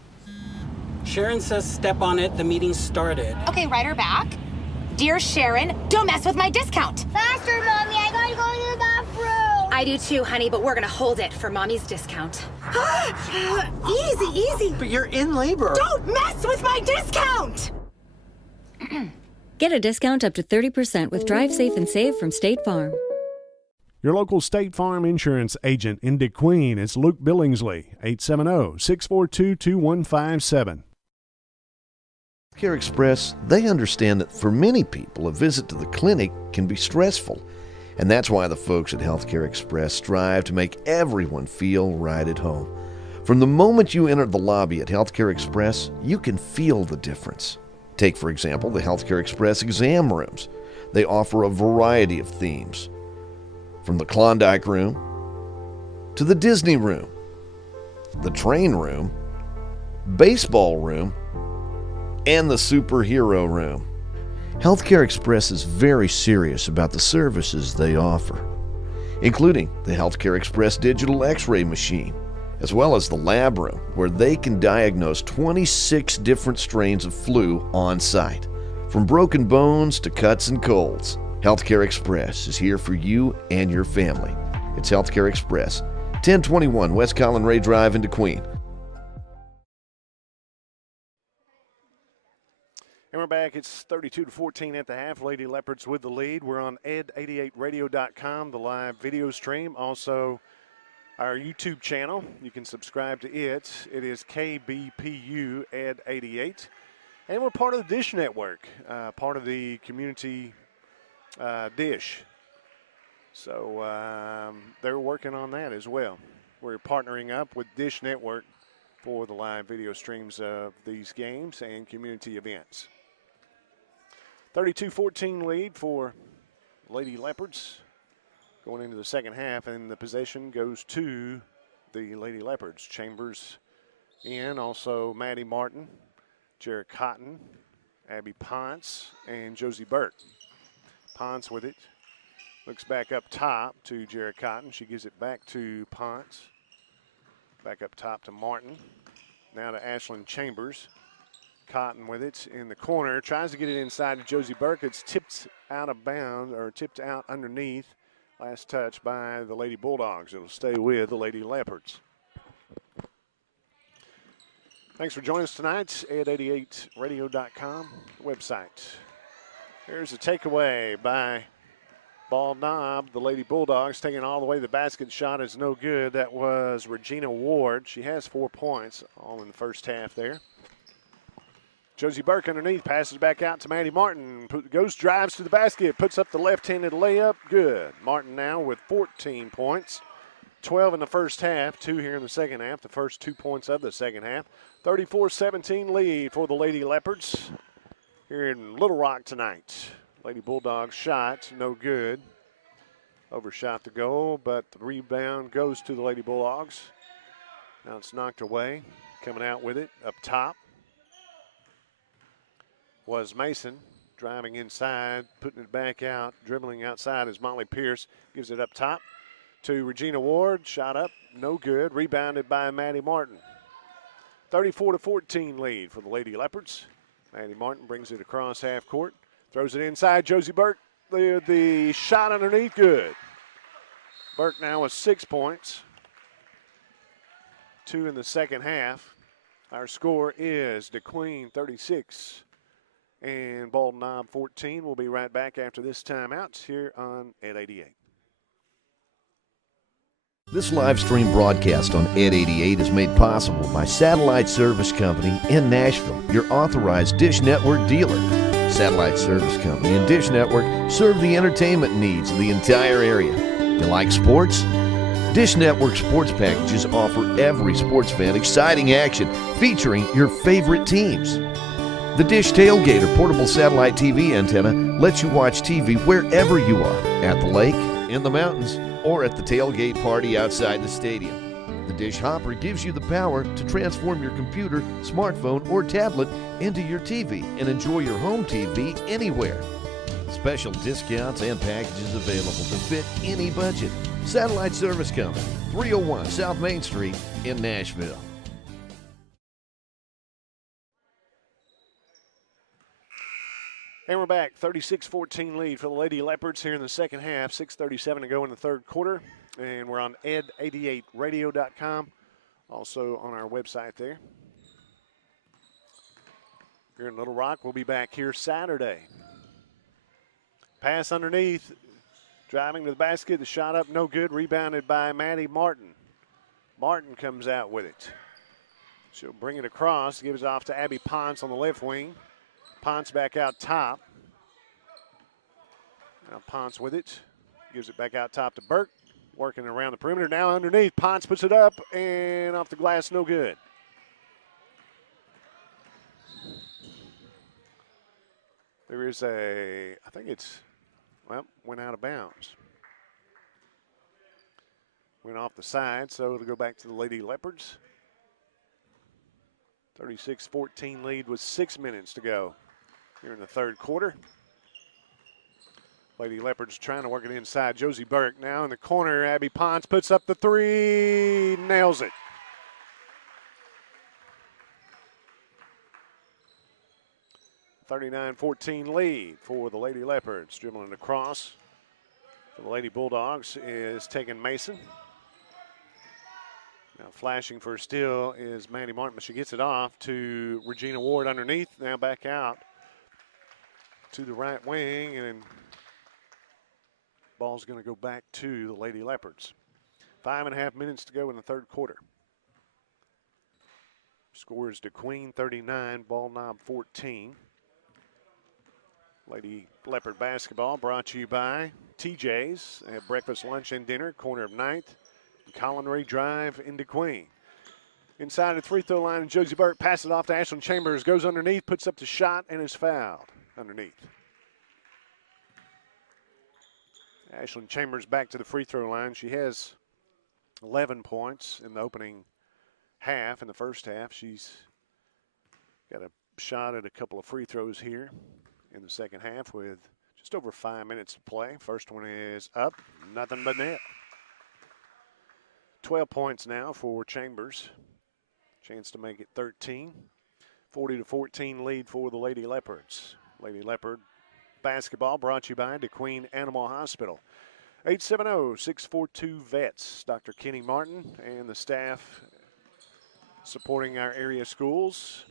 Sharon says step on it, the meeting started. Okay, write her back. Dear Sharon, don't mess with my discount. Faster, Mommy, I gotta go to the bathroom. I do too, honey, but we're gonna hold it for Mommy's discount. Easy, easy. But you're in labor. Don't mess with my discount! Get a discount up to 30% with Drive Safe and Save from State Farm. Your local State Farm insurance agent in DeQueen is Luke Billingsley, 870-642-2157. Healthcare Express, they understand that for many people, a visit to the clinic can be stressful. And that's why the folks at Healthcare Express strive to make everyone feel right at home. From the moment you enter the lobby at Healthcare Express, you can feel the difference. Take, for example, the Healthcare Express exam rooms. They offer a variety of themes, from the Klondike room to the Disney room, the train room, baseball room, and the superhero room. Healthcare Express is very serious about the services they offer, including the Healthcare Express digital x-ray machine, as well as the lab room where they can diagnose 26 different strains of flu on site. From broken bones to cuts and colds, Healthcare Express is here for you and your family. It's Healthcare Express, 1021 West Colin Ray Drive in DeQueen. And we're back. It's 32-14 at the half. Lady Leopards with the lead. We're on ed88radio.com, the live video stream. Also, our YouTube channel. You can subscribe to it. It is KBPU Ed88. And we're part of the Dish Network, part of the community Dish. So they're working on that as well. We're partnering up with Dish Network for the live video streams of these games and community events. 32-14 lead for Lady Leopards going into the second half, and the possession goes to the Lady Leopards. Chambers in, also Maddie Martin, Jared Cotton, Abby Ponce, and Josie Burke. Ponce with it. Looks back up top to Jared Cotton. She gives it back to Ponce. Back up top to Martin. Now to Ashlyn Chambers. Cotton with it in the corner. Tries to get it inside to Josie Burke. It's tipped out of bounds, or tipped out underneath. Last touch by the Lady Bulldogs. It'll stay with the Lady Leopards. Thanks for joining us tonight at 88radio.com website. Here's a takeaway by Ball Knob. The Lady Bulldogs taking all the way. The basket shot is no good. That was Regina Ward. She has 4 points all in the first half there. Josie Burke underneath, passes back out to Maddie Martin. Drives to the basket, puts up the left-handed layup. Good. Martin now with 14 points. 12 in the first half, 2 here in the second half. The first 2 points of the second half. 34-17 lead for the Lady Leopards here in Little Rock tonight. Lady Bulldogs shot, no good. Overshot the goal, but the rebound goes to the Lady Bulldogs. Now it's knocked away. Coming out with it up top was Mason, driving inside, putting it back out, dribbling outside as Molly Pierce gives it up top to Regina Ward. Shot up, no good. Rebounded by Maddie Martin. 34-14 lead for the Lady Leopards. Maddie Martin brings it across half court, throws it inside. Josie Burke, the shot underneath, good. Burke now with 6 points. 2 in the second half. Our score is DeQueen 36 and Bald Knob 14. We'll be right back after this timeout here on Ed 88. This live stream broadcast on Ed 88 is made possible by Satellite Service Company in Nashville, your authorized Dish Network dealer. Satellite Service Company and Dish Network serve the entertainment needs of the entire area. You like sports? Dish Network sports packages offer every sports fan exciting action featuring your favorite teams. The Dish Tailgater portable satellite TV antenna lets you watch TV wherever you are, at the lake, in the mountains, or at the tailgate party outside the stadium. The Dish Hopper gives you the power to transform your computer, smartphone, or tablet into your TV and enjoy your home TV anywhere. Special discounts and packages available to fit any budget. Satellite Service Company, 301 South Main Street in Nashville. And we're back, 36-14 lead for the Lady Leopards here in the second half. 6:37 to go in the third quarter. And we're on ed88radio.com, also on our website there. Here in Little Rock, we'll be back here Saturday. Pass underneath, driving to the basket, the shot up, no good, rebounded by Maddie Martin. Martin comes out with it. She'll bring it across, gives it off to Abby Ponce on the left wing. Ponce back out top. Now Ponce with it. Gives it back out top to Burke. Working around the perimeter. Now underneath. Ponce puts it up and off the glass. No good. There is I think it's, went out of bounds. Went off the side, so it'll go back to the Lady Leopards. 36-14 lead with 6 minutes to go here in the third quarter. Lady Leopards trying to work it inside. Josie Burke now in the corner. Abby Ponce puts up the three, nails it. (39-14) lead for the Lady Leopards. Dribbling across for the Lady Bulldogs is taking Mason. Now flashing for a steal is Maddie Martin, but she gets it off to Regina Ward underneath. Now back out to the right wing, and ball's going to go back to the Lady Leopards. 5.5 minutes to go in the third quarter. Score is DeQueen 39, Ball Knob 14. Lady Leopard basketball brought to you by TJ's. They have breakfast, lunch, and dinner, corner of 9th. Collinry Drive into Queen. Inside the free throw line, and Josie Burke passes it off to Ashlyn Chambers. Goes underneath, puts up the shot, and is fouled underneath. Ashlyn Chambers back to the free throw line. She has 11 points in the opening half. In the first half, she's got a shot at a couple of free throws here in the second half with just over 5 minutes to play. First one is up, nothing but net. 12 points now for Chambers. Chance to make it 13. 40-14 lead for the Lady Leopards. Lady Leopard basketball brought to you by DeQueen Animal Hospital. 870-642-VETS. Dr. Kenny Martin and the staff supporting our area schools.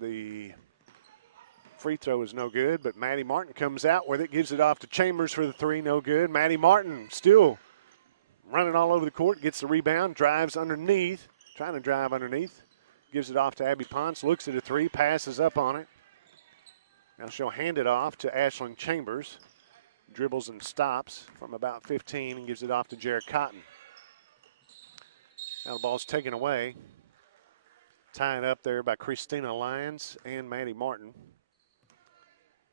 The free throw is no good, but Maddie Martin comes out with it, gives it off to Chambers for the three, no good. Maddie Martin still running all over the court, gets the rebound, drives underneath, trying to drive underneath. Gives it off to Abby Ponce, looks at a three, passes up on it. Now she'll hand it off to Ashlyn Chambers. Dribbles and stops from about 15 and gives it off to Jared Cotton. Now the ball's taken away. Tying up there by Christina Lyons and Maddie Martin.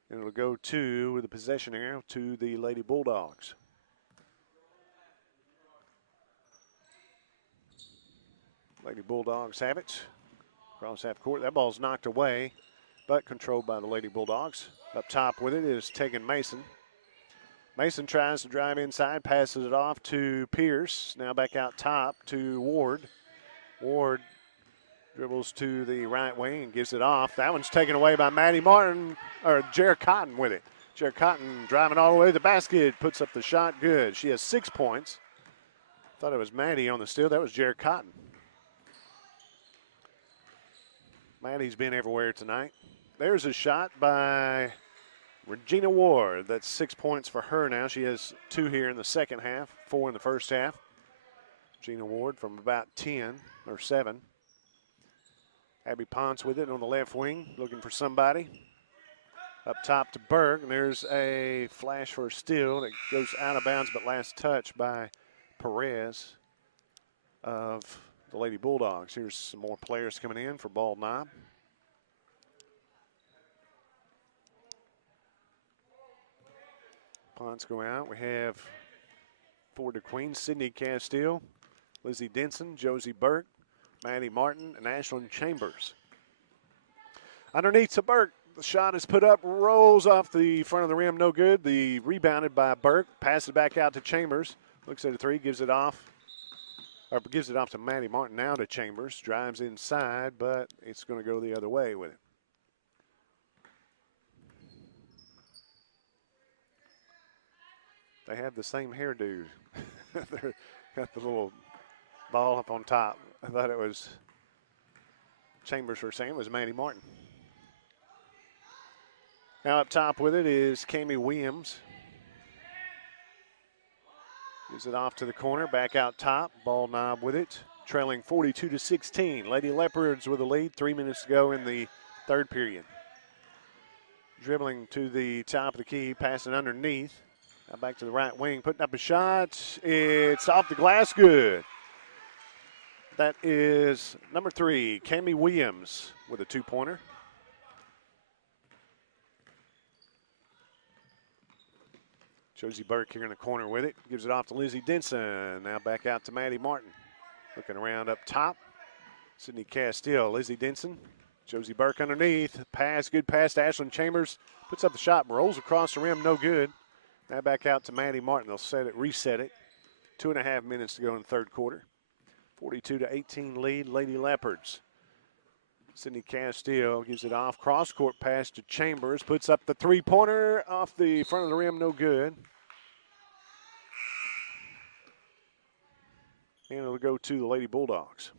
And it'll go to, with the possession arrow, to the Lady Bulldogs. Lady Bulldogs have it. Cross half court. That ball's knocked away, but controlled by the Lady Bulldogs. Up top with it is Tegan Mason. Mason tries to drive inside, passes it off to Pierce. Now back out top to Ward. Ward dribbles to the right wing and gives it off. That one's taken away by Maddie Martin, or Jared Cotton with it. Jared Cotton driving all the way to the basket, puts up the shot, good. She has 6 points. Thought it was Maddie on the steal. That was Jared Cotton. Maddie's been everywhere tonight. There's a shot by Regina Ward. That's 6 points for her now. She has 2 here in the second half, 4 in the first half. Regina Ward from about 10 or 7. Abby Ponce with it on the left wing, looking for somebody. Up top to Berg, and there's a flash for a steal that goes out of bounds, but last touch by Perez of the Lady Bulldogs. Here's some more players coming in for Bald Knob. Ponce go out. We have for DeQueen, Sydney Castile, Lizzie Denson, Josie Burke, Maddie Martin, and Ashlyn Chambers. Underneath to Burke. The shot is put up, rolls off the front of the rim, no good. The rebounded by Burke, passes it back out to Chambers. Looks at a three, gives it off to Maddie Martin, now to Chambers. Drives inside, but it's going to go the other way with it. They have the same hairdo. They've got the little ball up on top. I thought it was Chambers for saying it was Maddie Martin. Now up top with it is Cami Williams. Gives it off to the corner, back out top. Ball Knob with it, trailing 42-16. Lady Leopards with the lead, 3 minutes to go in the third period. Dribbling to the top of the key, passing underneath. Now back to the right wing, putting up a shot. It's off the glass, good. That is number 3, Cami Williams with a two-pointer. Josie Burke here in the corner with it. Gives it off to Lizzie Denson. Now back out to Maddie Martin. Looking around up top. Sydney Castile, Lizzie Denson. Josie Burke underneath. Pass, good pass to Ashlyn Chambers. Puts up the shot, rolls across the rim, no good. Now back out to Maddie Martin. They'll reset it. 2.5 minutes to go in the third quarter. 42-18 lead, Lady Leopards. Sydney Castile gives it off. Cross-court pass to Chambers. Puts up the three-pointer off the front of the rim, no good. And it'll go to the Lady Bulldogs.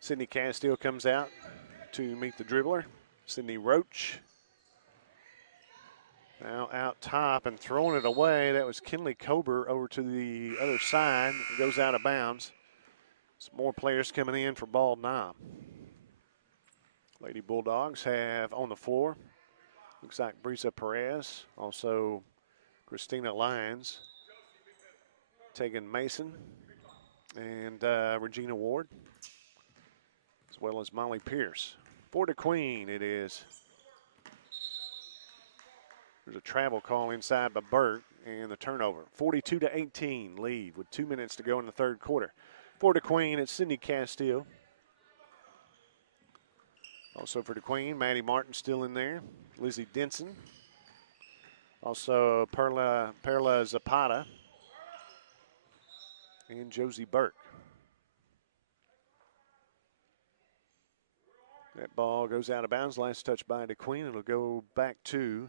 Sydney Castile comes out to meet the dribbler. Sydney Roach. Now out top and throwing it away. That was Kinley Kober over to the other side. It goes out of bounds. Some more players coming in for Bald Knob. Lady Bulldogs have on the floor. Looks like Brisa Perez. Also Christina Lyons. Tegan Mason. And Regina Ward. As well as Molly Pierce. For DeQueen it is. There's a travel call inside by Burke and the turnover. 42-18 lead with 2 minutes to go in the third quarter. For DeQueen, it's Sydney Castile. Also for DeQueen, Maddie Martin still in there. Lizzie Denson. Also Perla Zapata. And Josie Burke. That ball goes out of bounds. Last touch by DeQueen. It'll go back to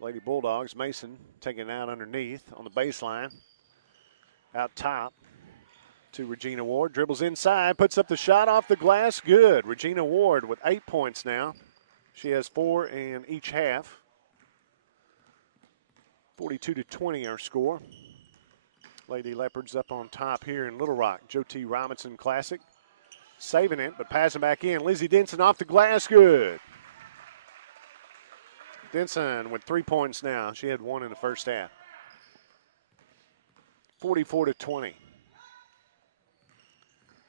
Lady Bulldogs. Mason taking it out underneath on the baseline. Out top to Regina Ward. Dribbles inside, puts up the shot off the glass. Good. Regina Ward with 8 points now. She has 4 in each half. 42-20 our score. Lady Leopards up on top here in Little Rock. Joe T. Robinson Classic. Saving it, but passing back in. Lizzie Denson off the glass. Good. Denson with 3 points now. She had 1 in the first half. 44-20.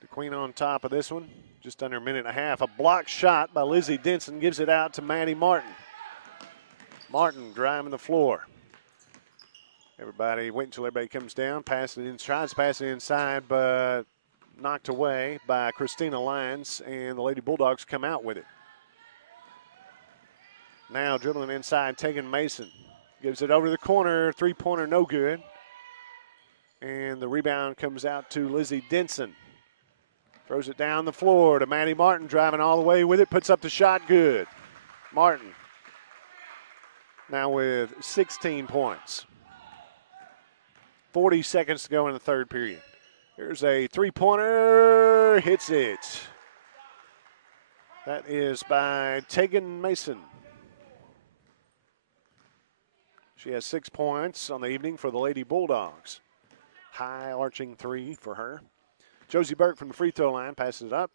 DeQueen on top of this one. Just under a minute and a half. A block shot by Lizzie Denson gives it out to Maddie Martin. Martin driving the floor. Everybody wait until everybody comes down. Passing in, tries to pass it inside, but knocked away by Christina Lyons, and the Lady Bulldogs come out with it. Now dribbling inside, taking Mason. Gives it over the corner. Three-pointer, no good. And the rebound comes out to Lizzie Denson. Throws it down the floor to Maddie Martin, driving all the way with it. Puts up the shot, good. Martin now with 16 points. 40 seconds to go in the third period. Here's a three-pointer, hits it. That is by Tegan Mason. She has 6 points on the evening for the Lady Bulldogs. High arching three for her. Josie Burke from the free throw line passes it up.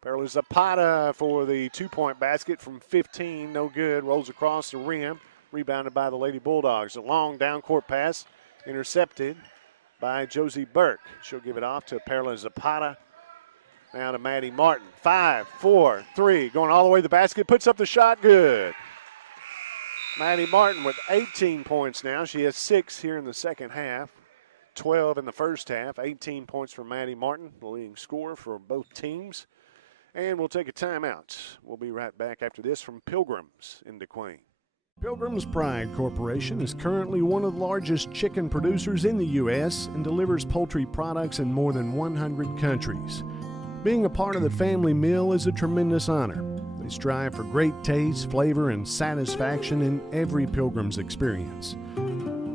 Perla Zapata for the 2-point basket from 15, no good. Rolls across the rim, rebounded by the Lady Bulldogs. A long down court pass, intercepted by Josie Burke. She'll give it off to Perla Zapata. Now to Maddie Martin. 5, 4, 3, going all the way to the basket, puts up the shot, good. Maddie Martin with 18 points now. She has 6 here in the second half. 12 in the first half. 18 points for Maddie Martin, the leading scorer for both teams. And we'll take a timeout. We'll be right back after this from Pilgrims in DeQueen. Pilgrim's Pride Corporation is currently one of the largest chicken producers in the U.S. and delivers poultry products in more than 100 countries. Being a part of the family meal is a tremendous honor. They strive for great taste, flavor, and satisfaction in every Pilgrim's experience.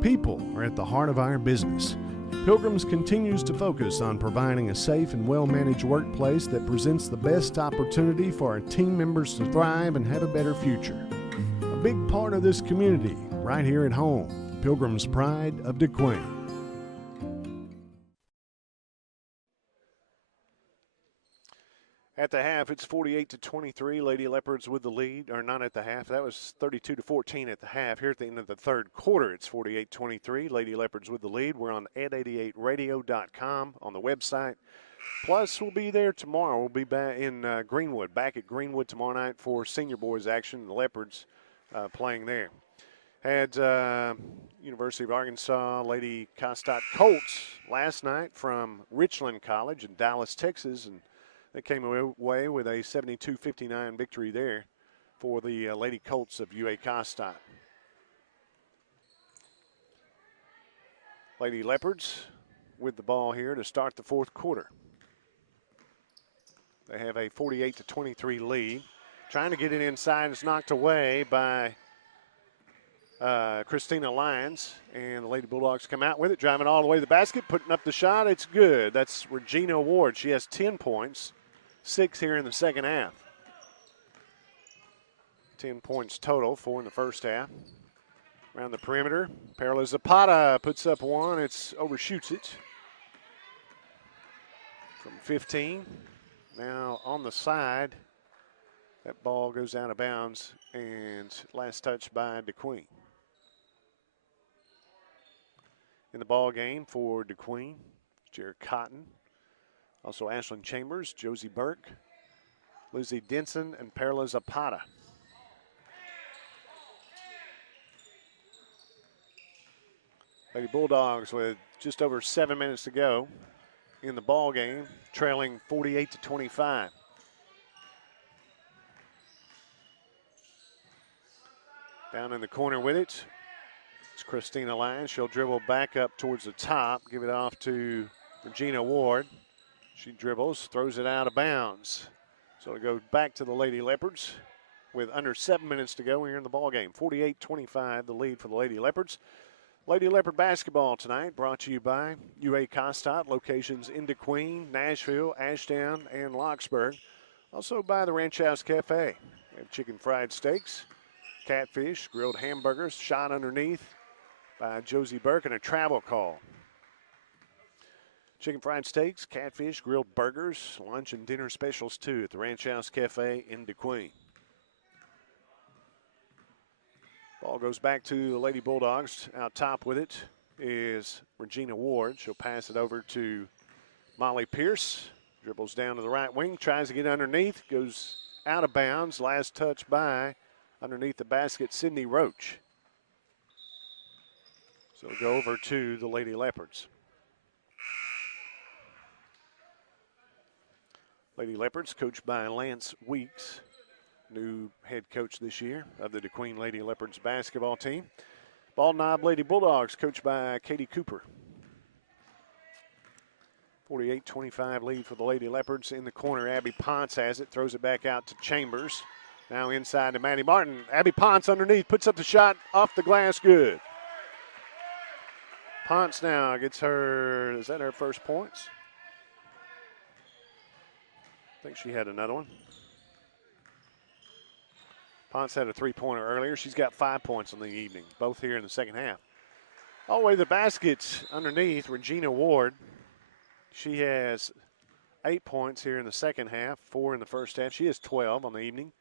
People are at the heart of our business. Pilgrims continues to focus on providing a safe and well-managed workplace that presents the best opportunity for our team members to thrive and have a better future. A big part of this community, right here at home, Pilgrim's Pride of DeQueen. At the half, it's 48-23. Lady Leopards with the lead, or not at the half. That was 32-14 at the half. Here at the end of the third quarter, it's 48-23. Lady Leopards with the lead. We're on ed88radio.com on the website. Plus, we'll be there tomorrow. We'll be back in Greenwood, back at Greenwood tomorrow night for senior boys action. The Leopards playing there. Had University of Arkansas Lady Costott Colts last night from Richland College in Dallas, Texas, and they came away with a 72-59 victory there for the Lady Colts of UA Costott. Lady Leopards with the ball here to start the fourth quarter. They have a 48-23 lead. Trying to get it inside. It's knocked away by Christina Lyons. And the Lady Bulldogs come out with it, driving all the way to the basket, putting up the shot. It's good. That's Regina Ward. She has 10 points. 6 here in the second half. 10 points total, 4 in the first half. Around the perimeter, Perla Zapata puts up one. It's overshoots it from 15. Now on the side, that ball goes out of bounds, and last touch by DeQueen. In the ball game for DeQueen, Jared Cotton. Also Ashlyn Chambers, Josie Burke, Lizzie Denson, and Perla Zapata. Lady Bulldogs with just over 7 minutes to go in the ball game, trailing 48-25. Down in the corner with it. It's Christina Lyons. She'll dribble back up towards the top, give it off to Regina Ward. She dribbles, throws it out of bounds. So it goes back to the Lady Leopards with under 7 minutes to go here in the ballgame. 48-25, the lead for the Lady Leopards. Lady Leopard basketball tonight brought to you by UA Costot, locations in DeQueen, Nashville, Ashdown, and Locksburg. Also by the Ranch House Cafe. We have chicken fried steaks, catfish, grilled hamburgers, shot underneath by Josie Burke, and a travel call. Chicken fried steaks, catfish, grilled burgers, lunch and dinner specials too at the Ranch House Cafe in DeQueen. Ball goes back to the Lady Bulldogs. Out top with it is Regina Ward. She'll pass it over to Molly Pierce. Dribbles down to the right wing, tries to get underneath, goes out of bounds. Last touch by underneath the basket, Sydney Roach. So it'll go over to the Lady Leopards. Lady Leopards coached by Lance Weeks, new head coach this year of the DeQueen Lady Leopards basketball team. Bald Knob Lady Bulldogs coached by Katie Cooper. 48-25 lead for the Lady Leopards. In the corner, Abby Ponce has it, throws it back out to Chambers. Now inside to Maddie Martin. Abby Ponce underneath, puts up the shot, off the glass, good. Ponce now gets her, is that her first points? I think she had another one. Ponce had a three-pointer earlier. She's got 5 points on the evening, both here in the second half. All the way to the basket underneath, Regina Ward. She has 8 points here in the second half, 4 in the first half. She has 12 on the evening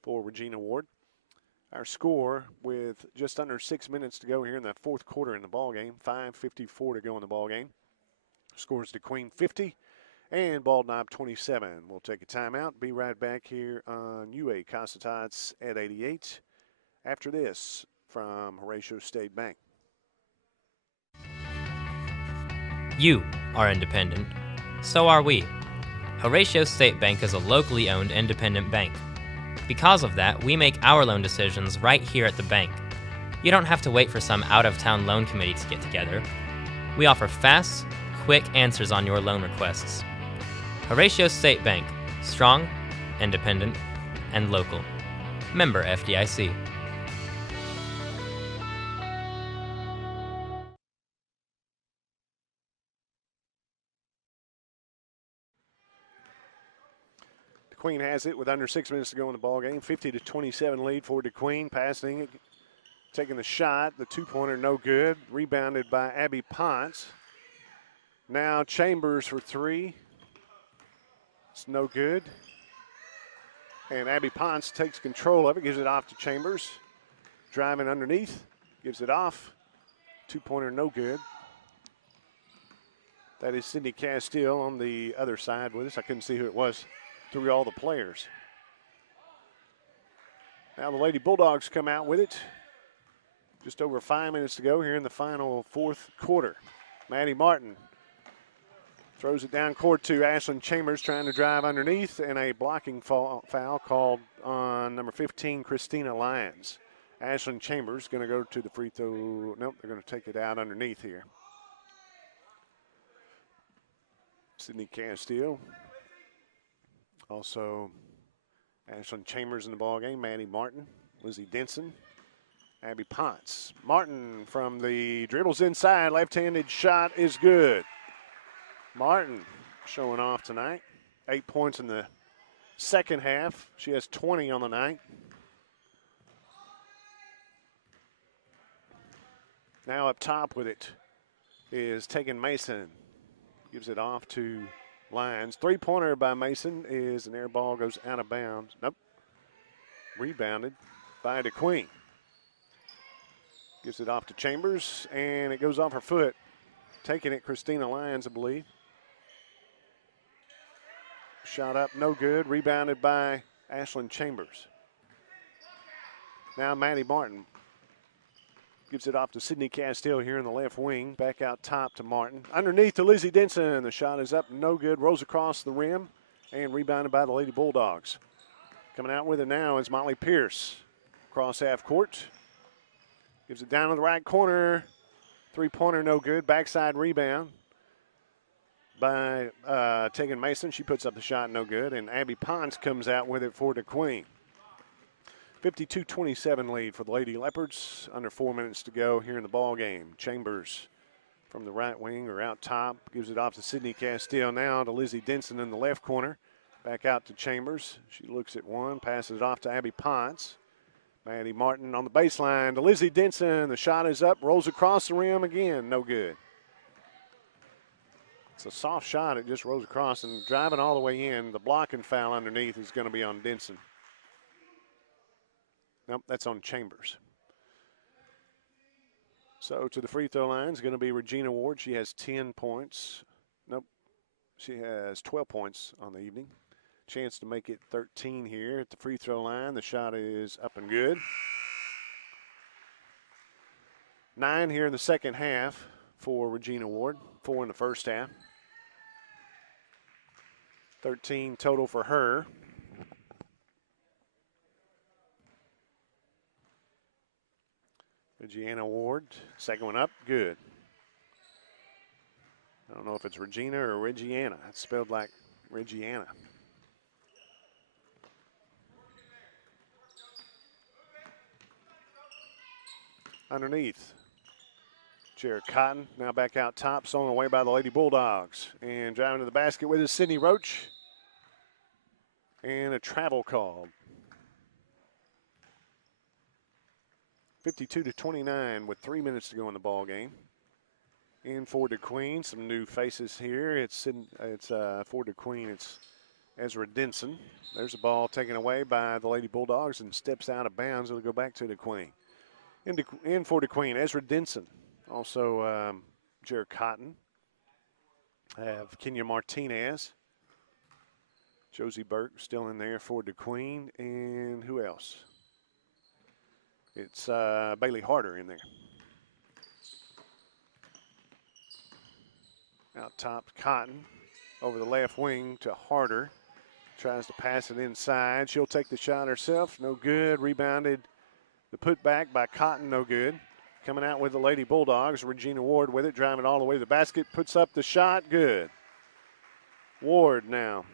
for Regina Ward. Our score with just under 6 minutes to go here in the fourth quarter in the ballgame, 5:54 to go in the ballgame. Scores DeQueen 50 and Bald Knob 27. We'll take a timeout. Be right back here on UA Costats at 88 after this from Horatio State Bank. You are independent. So are we. Horatio State Bank is a locally owned independent bank. Because of that, we make our loan decisions right here at the bank. You don't have to wait for some out-of-town loan committee to get together. We offer fast, quick answers on your loan requests. Horatio State Bank, strong, independent, and local. Member FDIC. DeQueen has it with under 6 minutes to go in the ballgame. 50-27 lead for DeQueen. Passing it, taking the shot. The two-pointer no good. Rebounded by Abby Ponce. Now Chambers for three. It's no good. And Abby Ponce takes control of it, gives it off to Chambers. Driving underneath, gives it off. Two-pointer no good. That is Cindy Castile on the other side with us. I couldn't see who it was through all the players. Now the Lady Bulldogs come out with it. Just over 5 minutes to go here in the final fourth quarter. Maddie Martin throws it down court to Ashlyn Chambers, trying to drive underneath, and a blocking foul called on number 15, Christina Lyons. Ashlyn Chambers going to go to the free throw. Nope, they're going to take it out underneath here. Sydney Castile. Also, Ashlyn Chambers in the ballgame. Maddie Martin, Lizzie Denson, Abby Ponce. Martin from the dribbles inside. Left-handed shot is good. Martin showing off tonight. 8 points in the second half. She has 20 on the night. Now up top with it is Tegan Mason. Gives it off to Lyons. Three-pointer by Mason is an air ball, goes out of bounds. Nope. Rebounded by DeQueen. Gives it off to Chambers, and it goes off her foot. Taking it, Christina Lyons, I believe. Shot up, no good. Rebounded by Ashlyn Chambers. Now Maddie Martin gives it off to Sydney Castile here in the left wing. Back out top to Martin. Underneath to Lizzie Denson. The shot is up, no good. Rolls across the rim and rebounded by the Lady Bulldogs. Coming out with it now is Molly Pierce. Cross half court. Gives it down to the right corner. Three-pointer no good. Backside rebound by Tegan Mason. She puts up the shot, no good. And Abby Ponce comes out with it for DeQueen. 52-27 lead for the Lady Leopards. Under 4 minutes to go here in the ball game. Chambers from the right wing or out top. Gives it off to Sydney Castile now to Lizzie Denson in the left corner. Back out to Chambers. She looks at one, passes it off to Abby Ponce. Maddie Martin on the baseline to Lizzie Denson. The shot is up, rolls across the rim again. No good. It's a soft shot. It just rolls across and driving all the way in. The blocking foul underneath is going to be on Denson. Nope, that's on Chambers. So to the free throw line is going to be Regina Ward. She has 10 points. Nope, she has 12 points on the evening. Chance to make it 13 here at the free throw line. The shot is up and good. 9 here in the second half for Regina Ward. 4 in the first half. 13 total for her. Regina Ward, second one up, good. I don't know if it's Regina or Regiana. It's spelled like Regiana. Underneath, Jared Cotton now back out top, stolen away by the Lady Bulldogs. And driving to the basket with is Sydney Roach. And a travel call. 52-29 with 3 minutes to go in the ball game. In for DeQueen, some new faces here. It's for DeQueen, it's Ezra Denson. There's the ball taken away by the Lady Bulldogs and steps out of bounds. It'll go back to DeQueen. In for DeQueen, Ezra Denson. Also Jared Cotton. I have Kenya Martinez. Josie Burke still in there for DeQueen. And who else? It's Bailey Harder in there. Out top, Cotton over the left wing to Harder. Tries to pass it inside. She'll take the shot herself. No good. Rebounded. The putback by Cotton, no good. Coming out with the Lady Bulldogs. Regina Ward with it. Driving all the way to the basket. Puts up the shot. Good. Ward now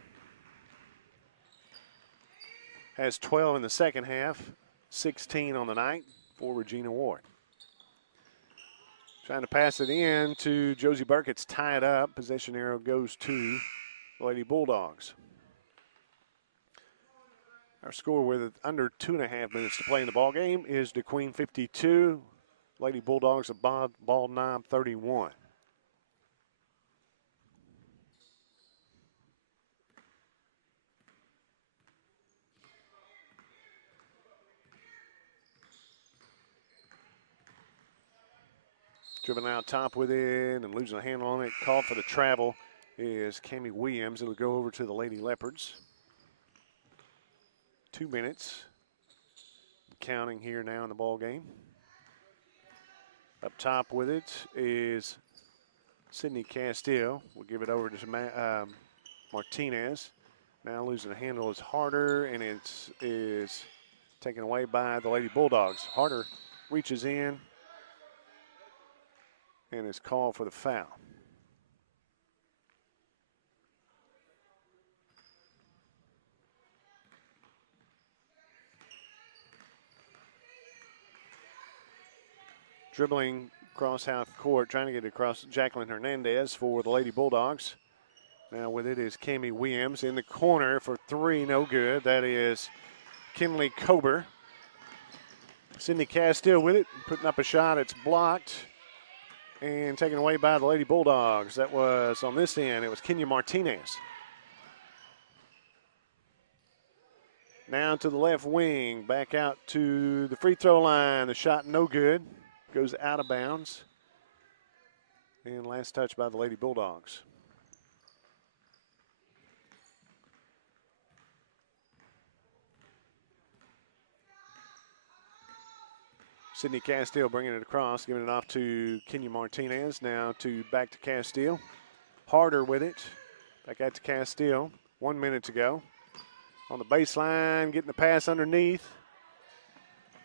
has 12 in the second half. 16 on the night for Regina Ward. Trying to pass it in to Josie Burke. It's tied up. Possession arrow goes to the Lady Bulldogs. Our score with under 2.5 minutes to play in the ball game is DeQueen 52, Lady Bulldogs of Bald Knob 31. Driven out top with it and losing a handle on it. Called for the travel is Cammie Williams. It'll go over to the Lady Leopards. 2 minutes. Counting here now in the ball game. Up top with it is Sydney Castile. We'll give it over to Martinez. Now losing the handle is Harder, and it is taken away by the Lady Bulldogs. Harder reaches in and is called for the foul. Dribbling across half court, trying to get it across Jacqueline Hernandez for the Lady Bulldogs. Now with it is Cammie Williams in the corner for three, no good. That is Kinley Kober. Sydney Castile with it, putting up a shot. It's blocked and taken away by the Lady Bulldogs. That was on this end. It was Kenya Martinez. Now to the left wing, back out to the free throw line. The shot no good. Goes out of bounds. And last touch by the Lady Bulldogs. Sydney Castile bringing it across, giving it off to Kenya Martinez. Now back to Castile. Harder with it. Back out to Castile. 1 minute to go. On the baseline, getting the pass underneath.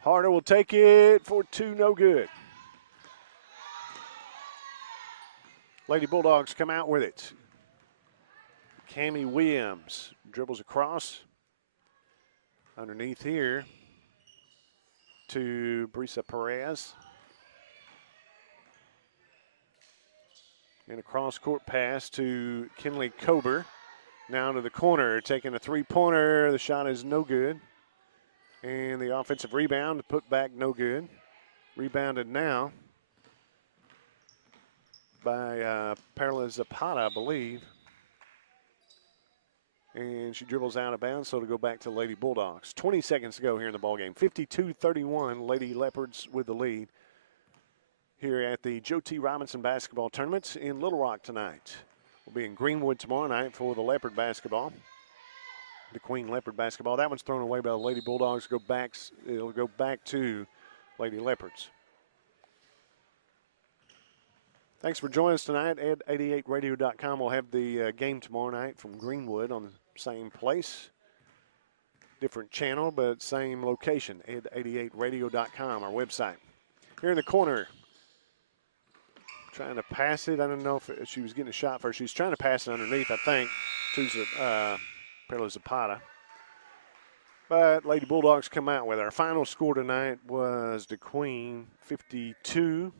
Harder will take it for two, no good. Lady Bulldogs come out with it. Cammie Williams dribbles across. Underneath here to Brisa Perez. And a cross-court pass to Kinley Kober. Now to the corner, taking a three-pointer. The shot is no good. And the offensive rebound, put back no good. Rebounded now by Perla Zapata, I believe. And she dribbles out of bounds, so to go back to Lady Bulldogs. 20 seconds to go here in the ballgame. 52-31, Lady Leopards with the lead here at the Joe T. Robinson basketball tournament in Little Rock tonight. We'll be in Greenwood tomorrow night for the Leopard basketball. The Queen Leopard basketball. That one's thrown away by the Lady Bulldogs. It'll go back to Lady Leopards. Thanks for joining us tonight. Ed88radio.com will have the game tomorrow night from Greenwood on the same place. Different channel, but same location. Ed88radio.com, our website. Here in the corner, trying to pass it. I don't know if she was getting a shot first. She's trying to pass it underneath, I think, to Perla Zapata. But Lady Bulldogs come out with it. Our final score tonight was DeQueen 52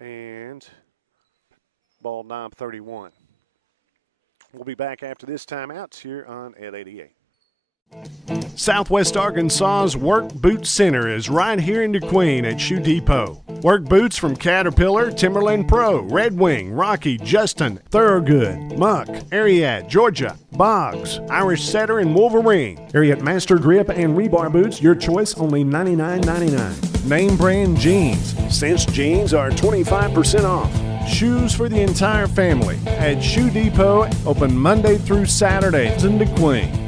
and Bald Knob 31. We'll be back after this timeout here on Ed 88. Southwest Arkansas's Work Boot Center is right here in DeQueen at Shoe Depot. Work boots from Caterpillar, Timberland Pro, Red Wing, Rocky, Justin, Thorogood, Muck, Ariat, Georgia, Boggs, Irish Setter, and Wolverine. Ariat Master Grip and Rebar boots, your choice, only $99.99. Name brand jeans. Cinch jeans are 25% off. Shoes for the entire family at Shoe Depot, open Monday through Saturday in DeQueen.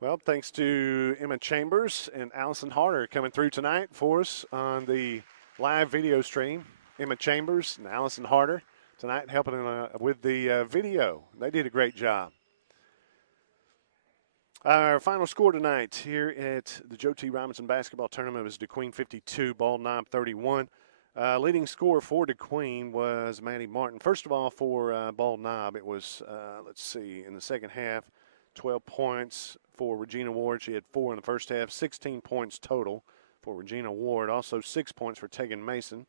Well, thanks to Emma Chambers and Allison Harder coming through tonight for us on the live video stream. Emma Chambers and Allison Harder tonight helping with the video. They did a great job. Our final score tonight here at the Joe T. Robinson basketball tournament was DeQueen 52, Bald Knob 31. Leading scorer for DeQueen was Maddie Martin. First of all, for Bald Knob, it was, let's see, in the second half, 12 points for Regina Ward. She had 4 in the first half, 16 points total for Regina Ward. Also 6 points for Tegan Mason.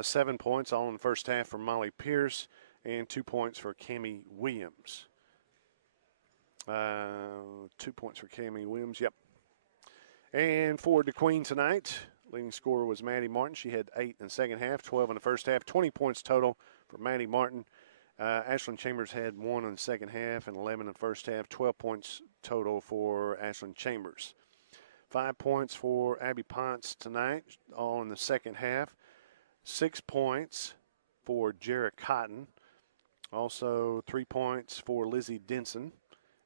7 points all in the first half for Molly Pierce, and 2 points for Cammie Williams. 2 points for Cammie Williams, yep. And for DeQueen tonight, leading scorer was Maddie Martin. She had 8 in the second half, 12 in the first half, 20 points total for Maddie Martin. Ashlyn Chambers had 1 in the second half and 11 in the first half, 12 points total for Ashlyn Chambers. 5 points for Abby Ponce tonight, all in the second half. 6 points for Jarrett Cotton. Also 3 points for Lizzie Denson.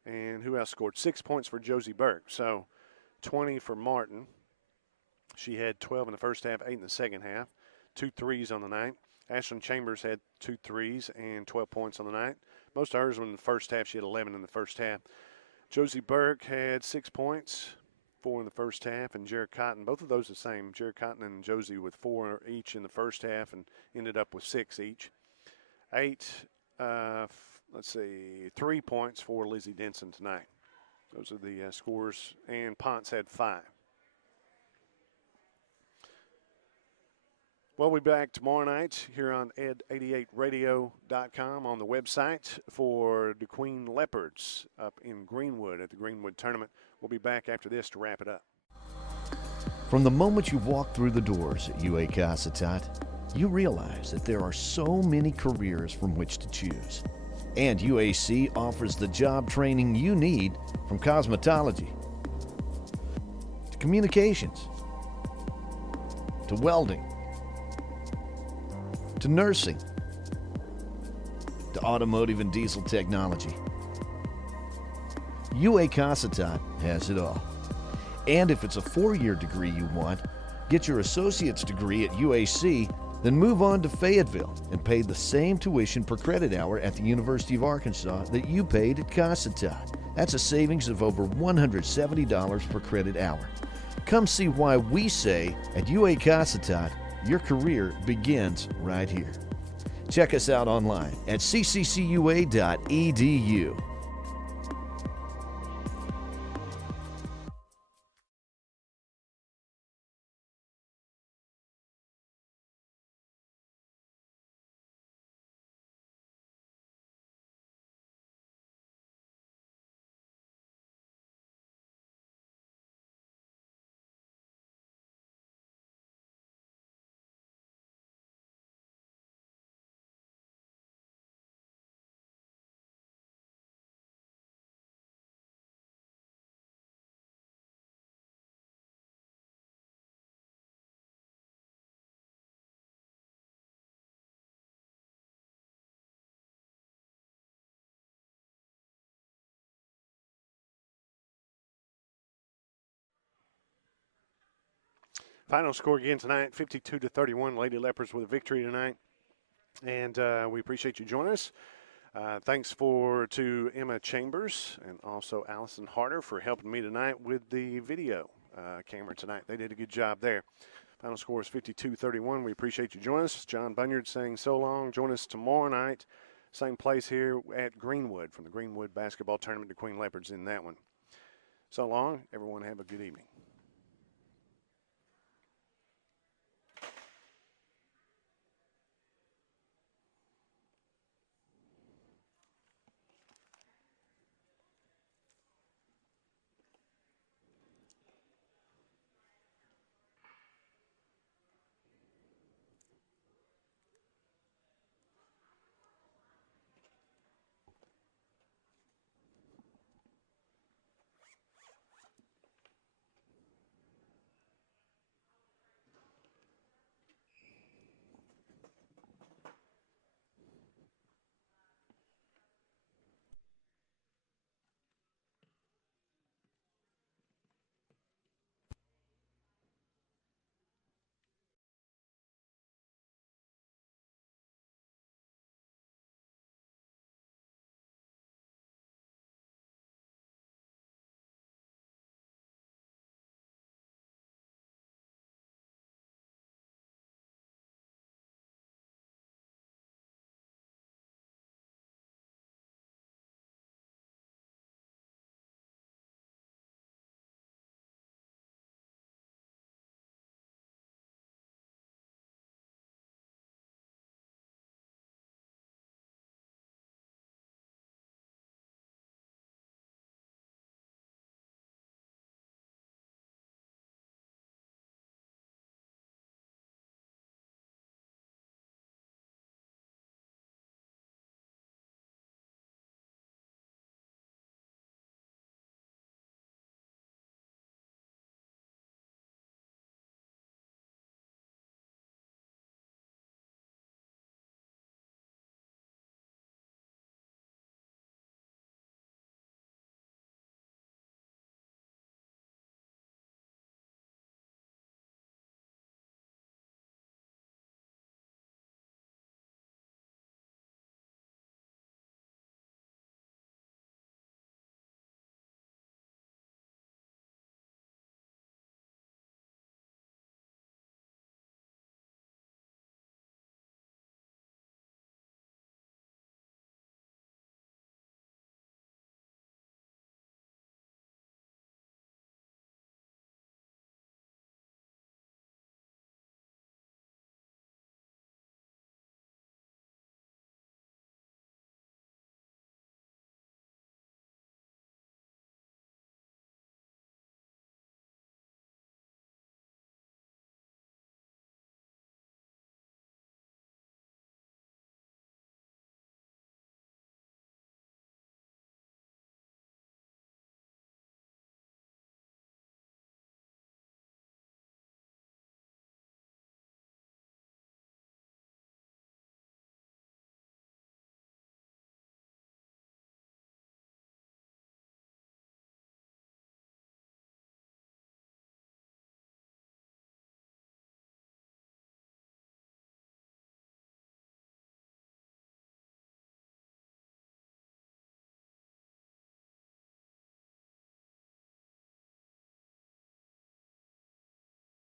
And who else scored? 6 points for Josie Burke. So 20 for Martin. She had 12 in the first half, 8 in the second half. 2 threes on the night. Ashlyn Chambers had 2 threes and 12 points on the night. Most of hers were in the first half. She had 11 in the first half. Josie Burke had 6 points, 4 in the first half, and Jared Cotton, both of those the same. Jared Cotton and Josie with 4 each in the first half and ended up with 6 each. 3 points for Lizzie Denson tonight. Those are the scores, and Ponce had 5. We'll be back tomorrow night here on ed88radio.com on the website for DeQueen Leopards up in Greenwood at the Greenwood Tournament. We'll be back after this to wrap it up. From the moment you walk through the doors at UA Casitat, you realize that there are so many careers from which to choose. And UAC offers the job training you need, from cosmetology to communications to welding to nursing to automotive and diesel technology. UA Casitat has it all. And if it's a 4-year degree you want, get your associate's degree at UAC Then move on to Fayetteville and pay the same tuition per credit hour at the University of Arkansas that you paid at Cossatot. That's a savings of over $170 per credit hour. Come see why we say at UA Cossatot, your career begins right here. Check us out online at cccua.edu. Final score again tonight, 52-31. Lady Leopards with a victory tonight. And we appreciate you joining us. Thanks to Emma Chambers and also Allison Harder for helping me tonight with the video camera tonight. They did a good job there. Final score is 52-31. We appreciate you joining us. John Bunyard saying so long. Join us tomorrow night, same place here at Greenwood from the Greenwood basketball tournament to Queen Leopards in that one. So long. Everyone have a good evening.